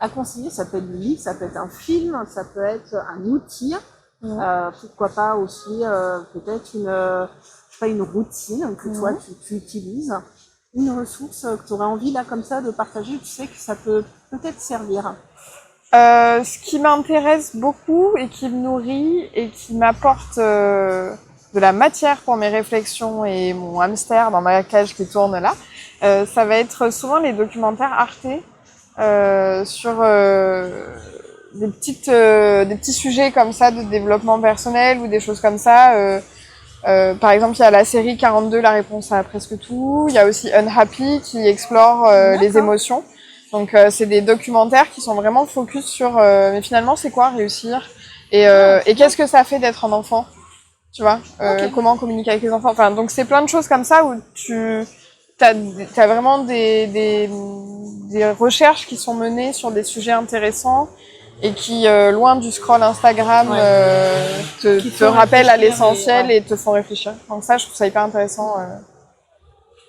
à conseiller, ça peut être du livre, ça peut être un film, ça peut être un outil, pourquoi pas aussi peut-être une routine que toi tu utilises, une ressource que tu aurais envie là comme ça de partager, tu sais que ça peut peut-être servir. Ce qui m'intéresse beaucoup et qui me nourrit et qui m'apporte de la matière pour mes réflexions et mon hamster dans ma cage qui tourne là, ça va être souvent les documentaires Arte sur des petits sujets comme ça de développement personnel ou des choses comme ça. Par exemple, il y a la série 42, la réponse à presque tout. Il y a aussi Unhappy qui explore les émotions. Donc c'est des documentaires qui sont vraiment focus sur mais finalement c'est quoi réussir et qu'est-ce que ça fait d'être un enfant, tu vois, comment communiquer avec les enfants. Enfin donc c'est plein de choses comme ça où t'as vraiment des recherches qui sont menées sur des sujets intéressants et qui loin du scroll Instagram te rappellent à l'essentiel et te font réfléchir. Donc ça je trouve ça hyper intéressant.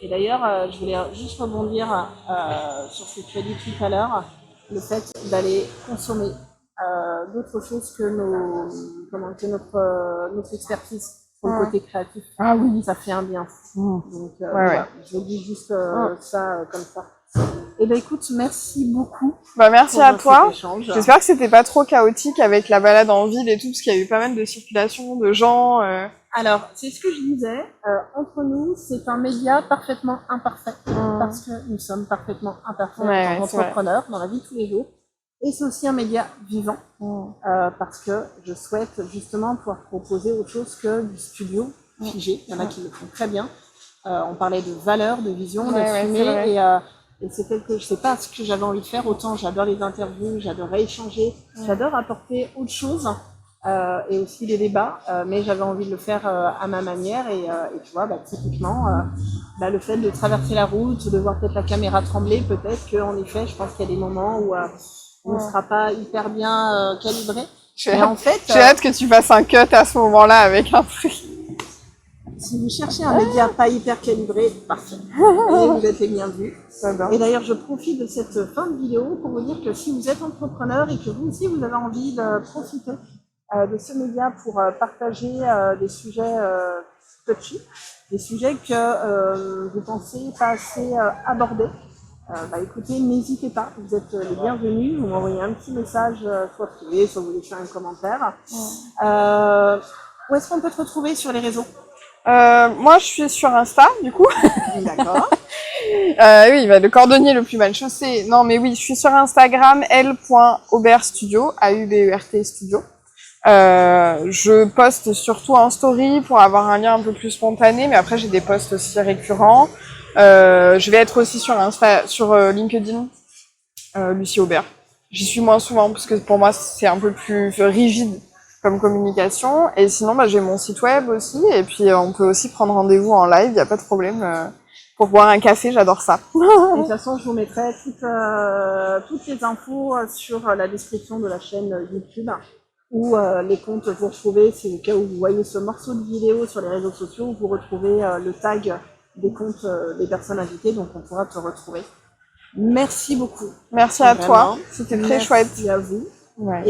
Et d'ailleurs, je voulais juste rebondir sur ce que tu as dit tout à l'heure, le fait d'aller consommer d'autres choses que notre expertise. pour le côté créatif. Ah oui. Ça fait un bien fou. Donc, Ouais, voilà, je dis juste ça comme ça. Eh ben écoute, merci beaucoup. Bah, merci pour à toi. cet échange. J'espère que c'était pas trop chaotique avec la balade en ville et tout, parce qu'il y a eu pas mal de circulation, de gens. Alors, c'est ce que je disais, entre nous, c'est un média parfaitement imparfait, parce que nous sommes parfaitement imparfaits Ouais, en c'est vrai. entrepreneurs, dans la vie de tous les jours. Et c'est aussi un média vivant, parce que je souhaite justement pouvoir proposer autre chose que du studio figé. Il y en a qui le font très bien. On parlait de valeur, de vision, de Ouais, fumée, c'est vrai. et c'est quelque, je sais pas ce que j'avais envie de faire. Autant j'adore les interviews, j'adore échanger, j'adore apporter autre chose. Et aussi les débats, mais j'avais envie de le faire à ma manière et tu vois, typiquement, le fait de traverser la route, de voir peut-être la caméra trembler, peut-être qu'en effet, je pense qu'il y a des moments où on ne sera pas hyper bien calibré. Mais en fait, J'ai hâte que tu fasses un cut à ce moment-là avec un truc. si vous cherchez un média pas hyper calibré, parfait. Et vous êtes les bienvenus. Et d'ailleurs, je profite de cette fin de vidéo pour vous dire que si vous êtes entrepreneur et que vous aussi vous avez envie de profiter de ce média pour partager des sujets touchy, des sujets que vous pensez pas assez abordés, écoutez, n'hésitez pas, vous êtes les bienvenus, vous m'envoyez un petit message, soit privé, soit vous laissez un commentaire. Où est-ce qu'on peut te retrouver sur les réseaux? Moi, je suis sur Insta, du coup. D'accord. Oui, le cordonnier le plus mal chaussé. Non, mais oui, je suis sur Instagram, l.auberstudio, A-U-B-E-R-T studio. Je poste surtout en story pour avoir un lien un peu plus spontané, mais après j'ai des posts aussi récurrents. Je vais être aussi sur LinkedIn, Lucie Aubert. J'y suis moins souvent parce que pour moi c'est un peu plus rigide comme communication. Et sinon, j'ai mon site web aussi, et puis on peut aussi prendre rendez-vous en live, il n'y a pas de problème. Pour boire un café, j'adore ça. Et de toute façon, je vous mettrai toutes les infos sur la description de la chaîne YouTube, ou les comptes vous retrouvez, c'est au cas où vous voyez ce morceau de vidéo sur les réseaux sociaux, vous retrouvez le tag des comptes des personnes invitées, donc on pourra te retrouver. Merci beaucoup. Merci à toi, c'était très chouette. Merci à vous. Ouais.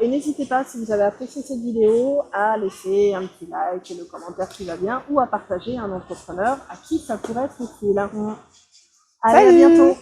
Et n'hésitez pas, si vous avez apprécié cette vidéo, à laisser un petit like et le commentaire qui va bien, ou à partager un entrepreneur à qui ça pourrait être utile. Allez, à bientôt.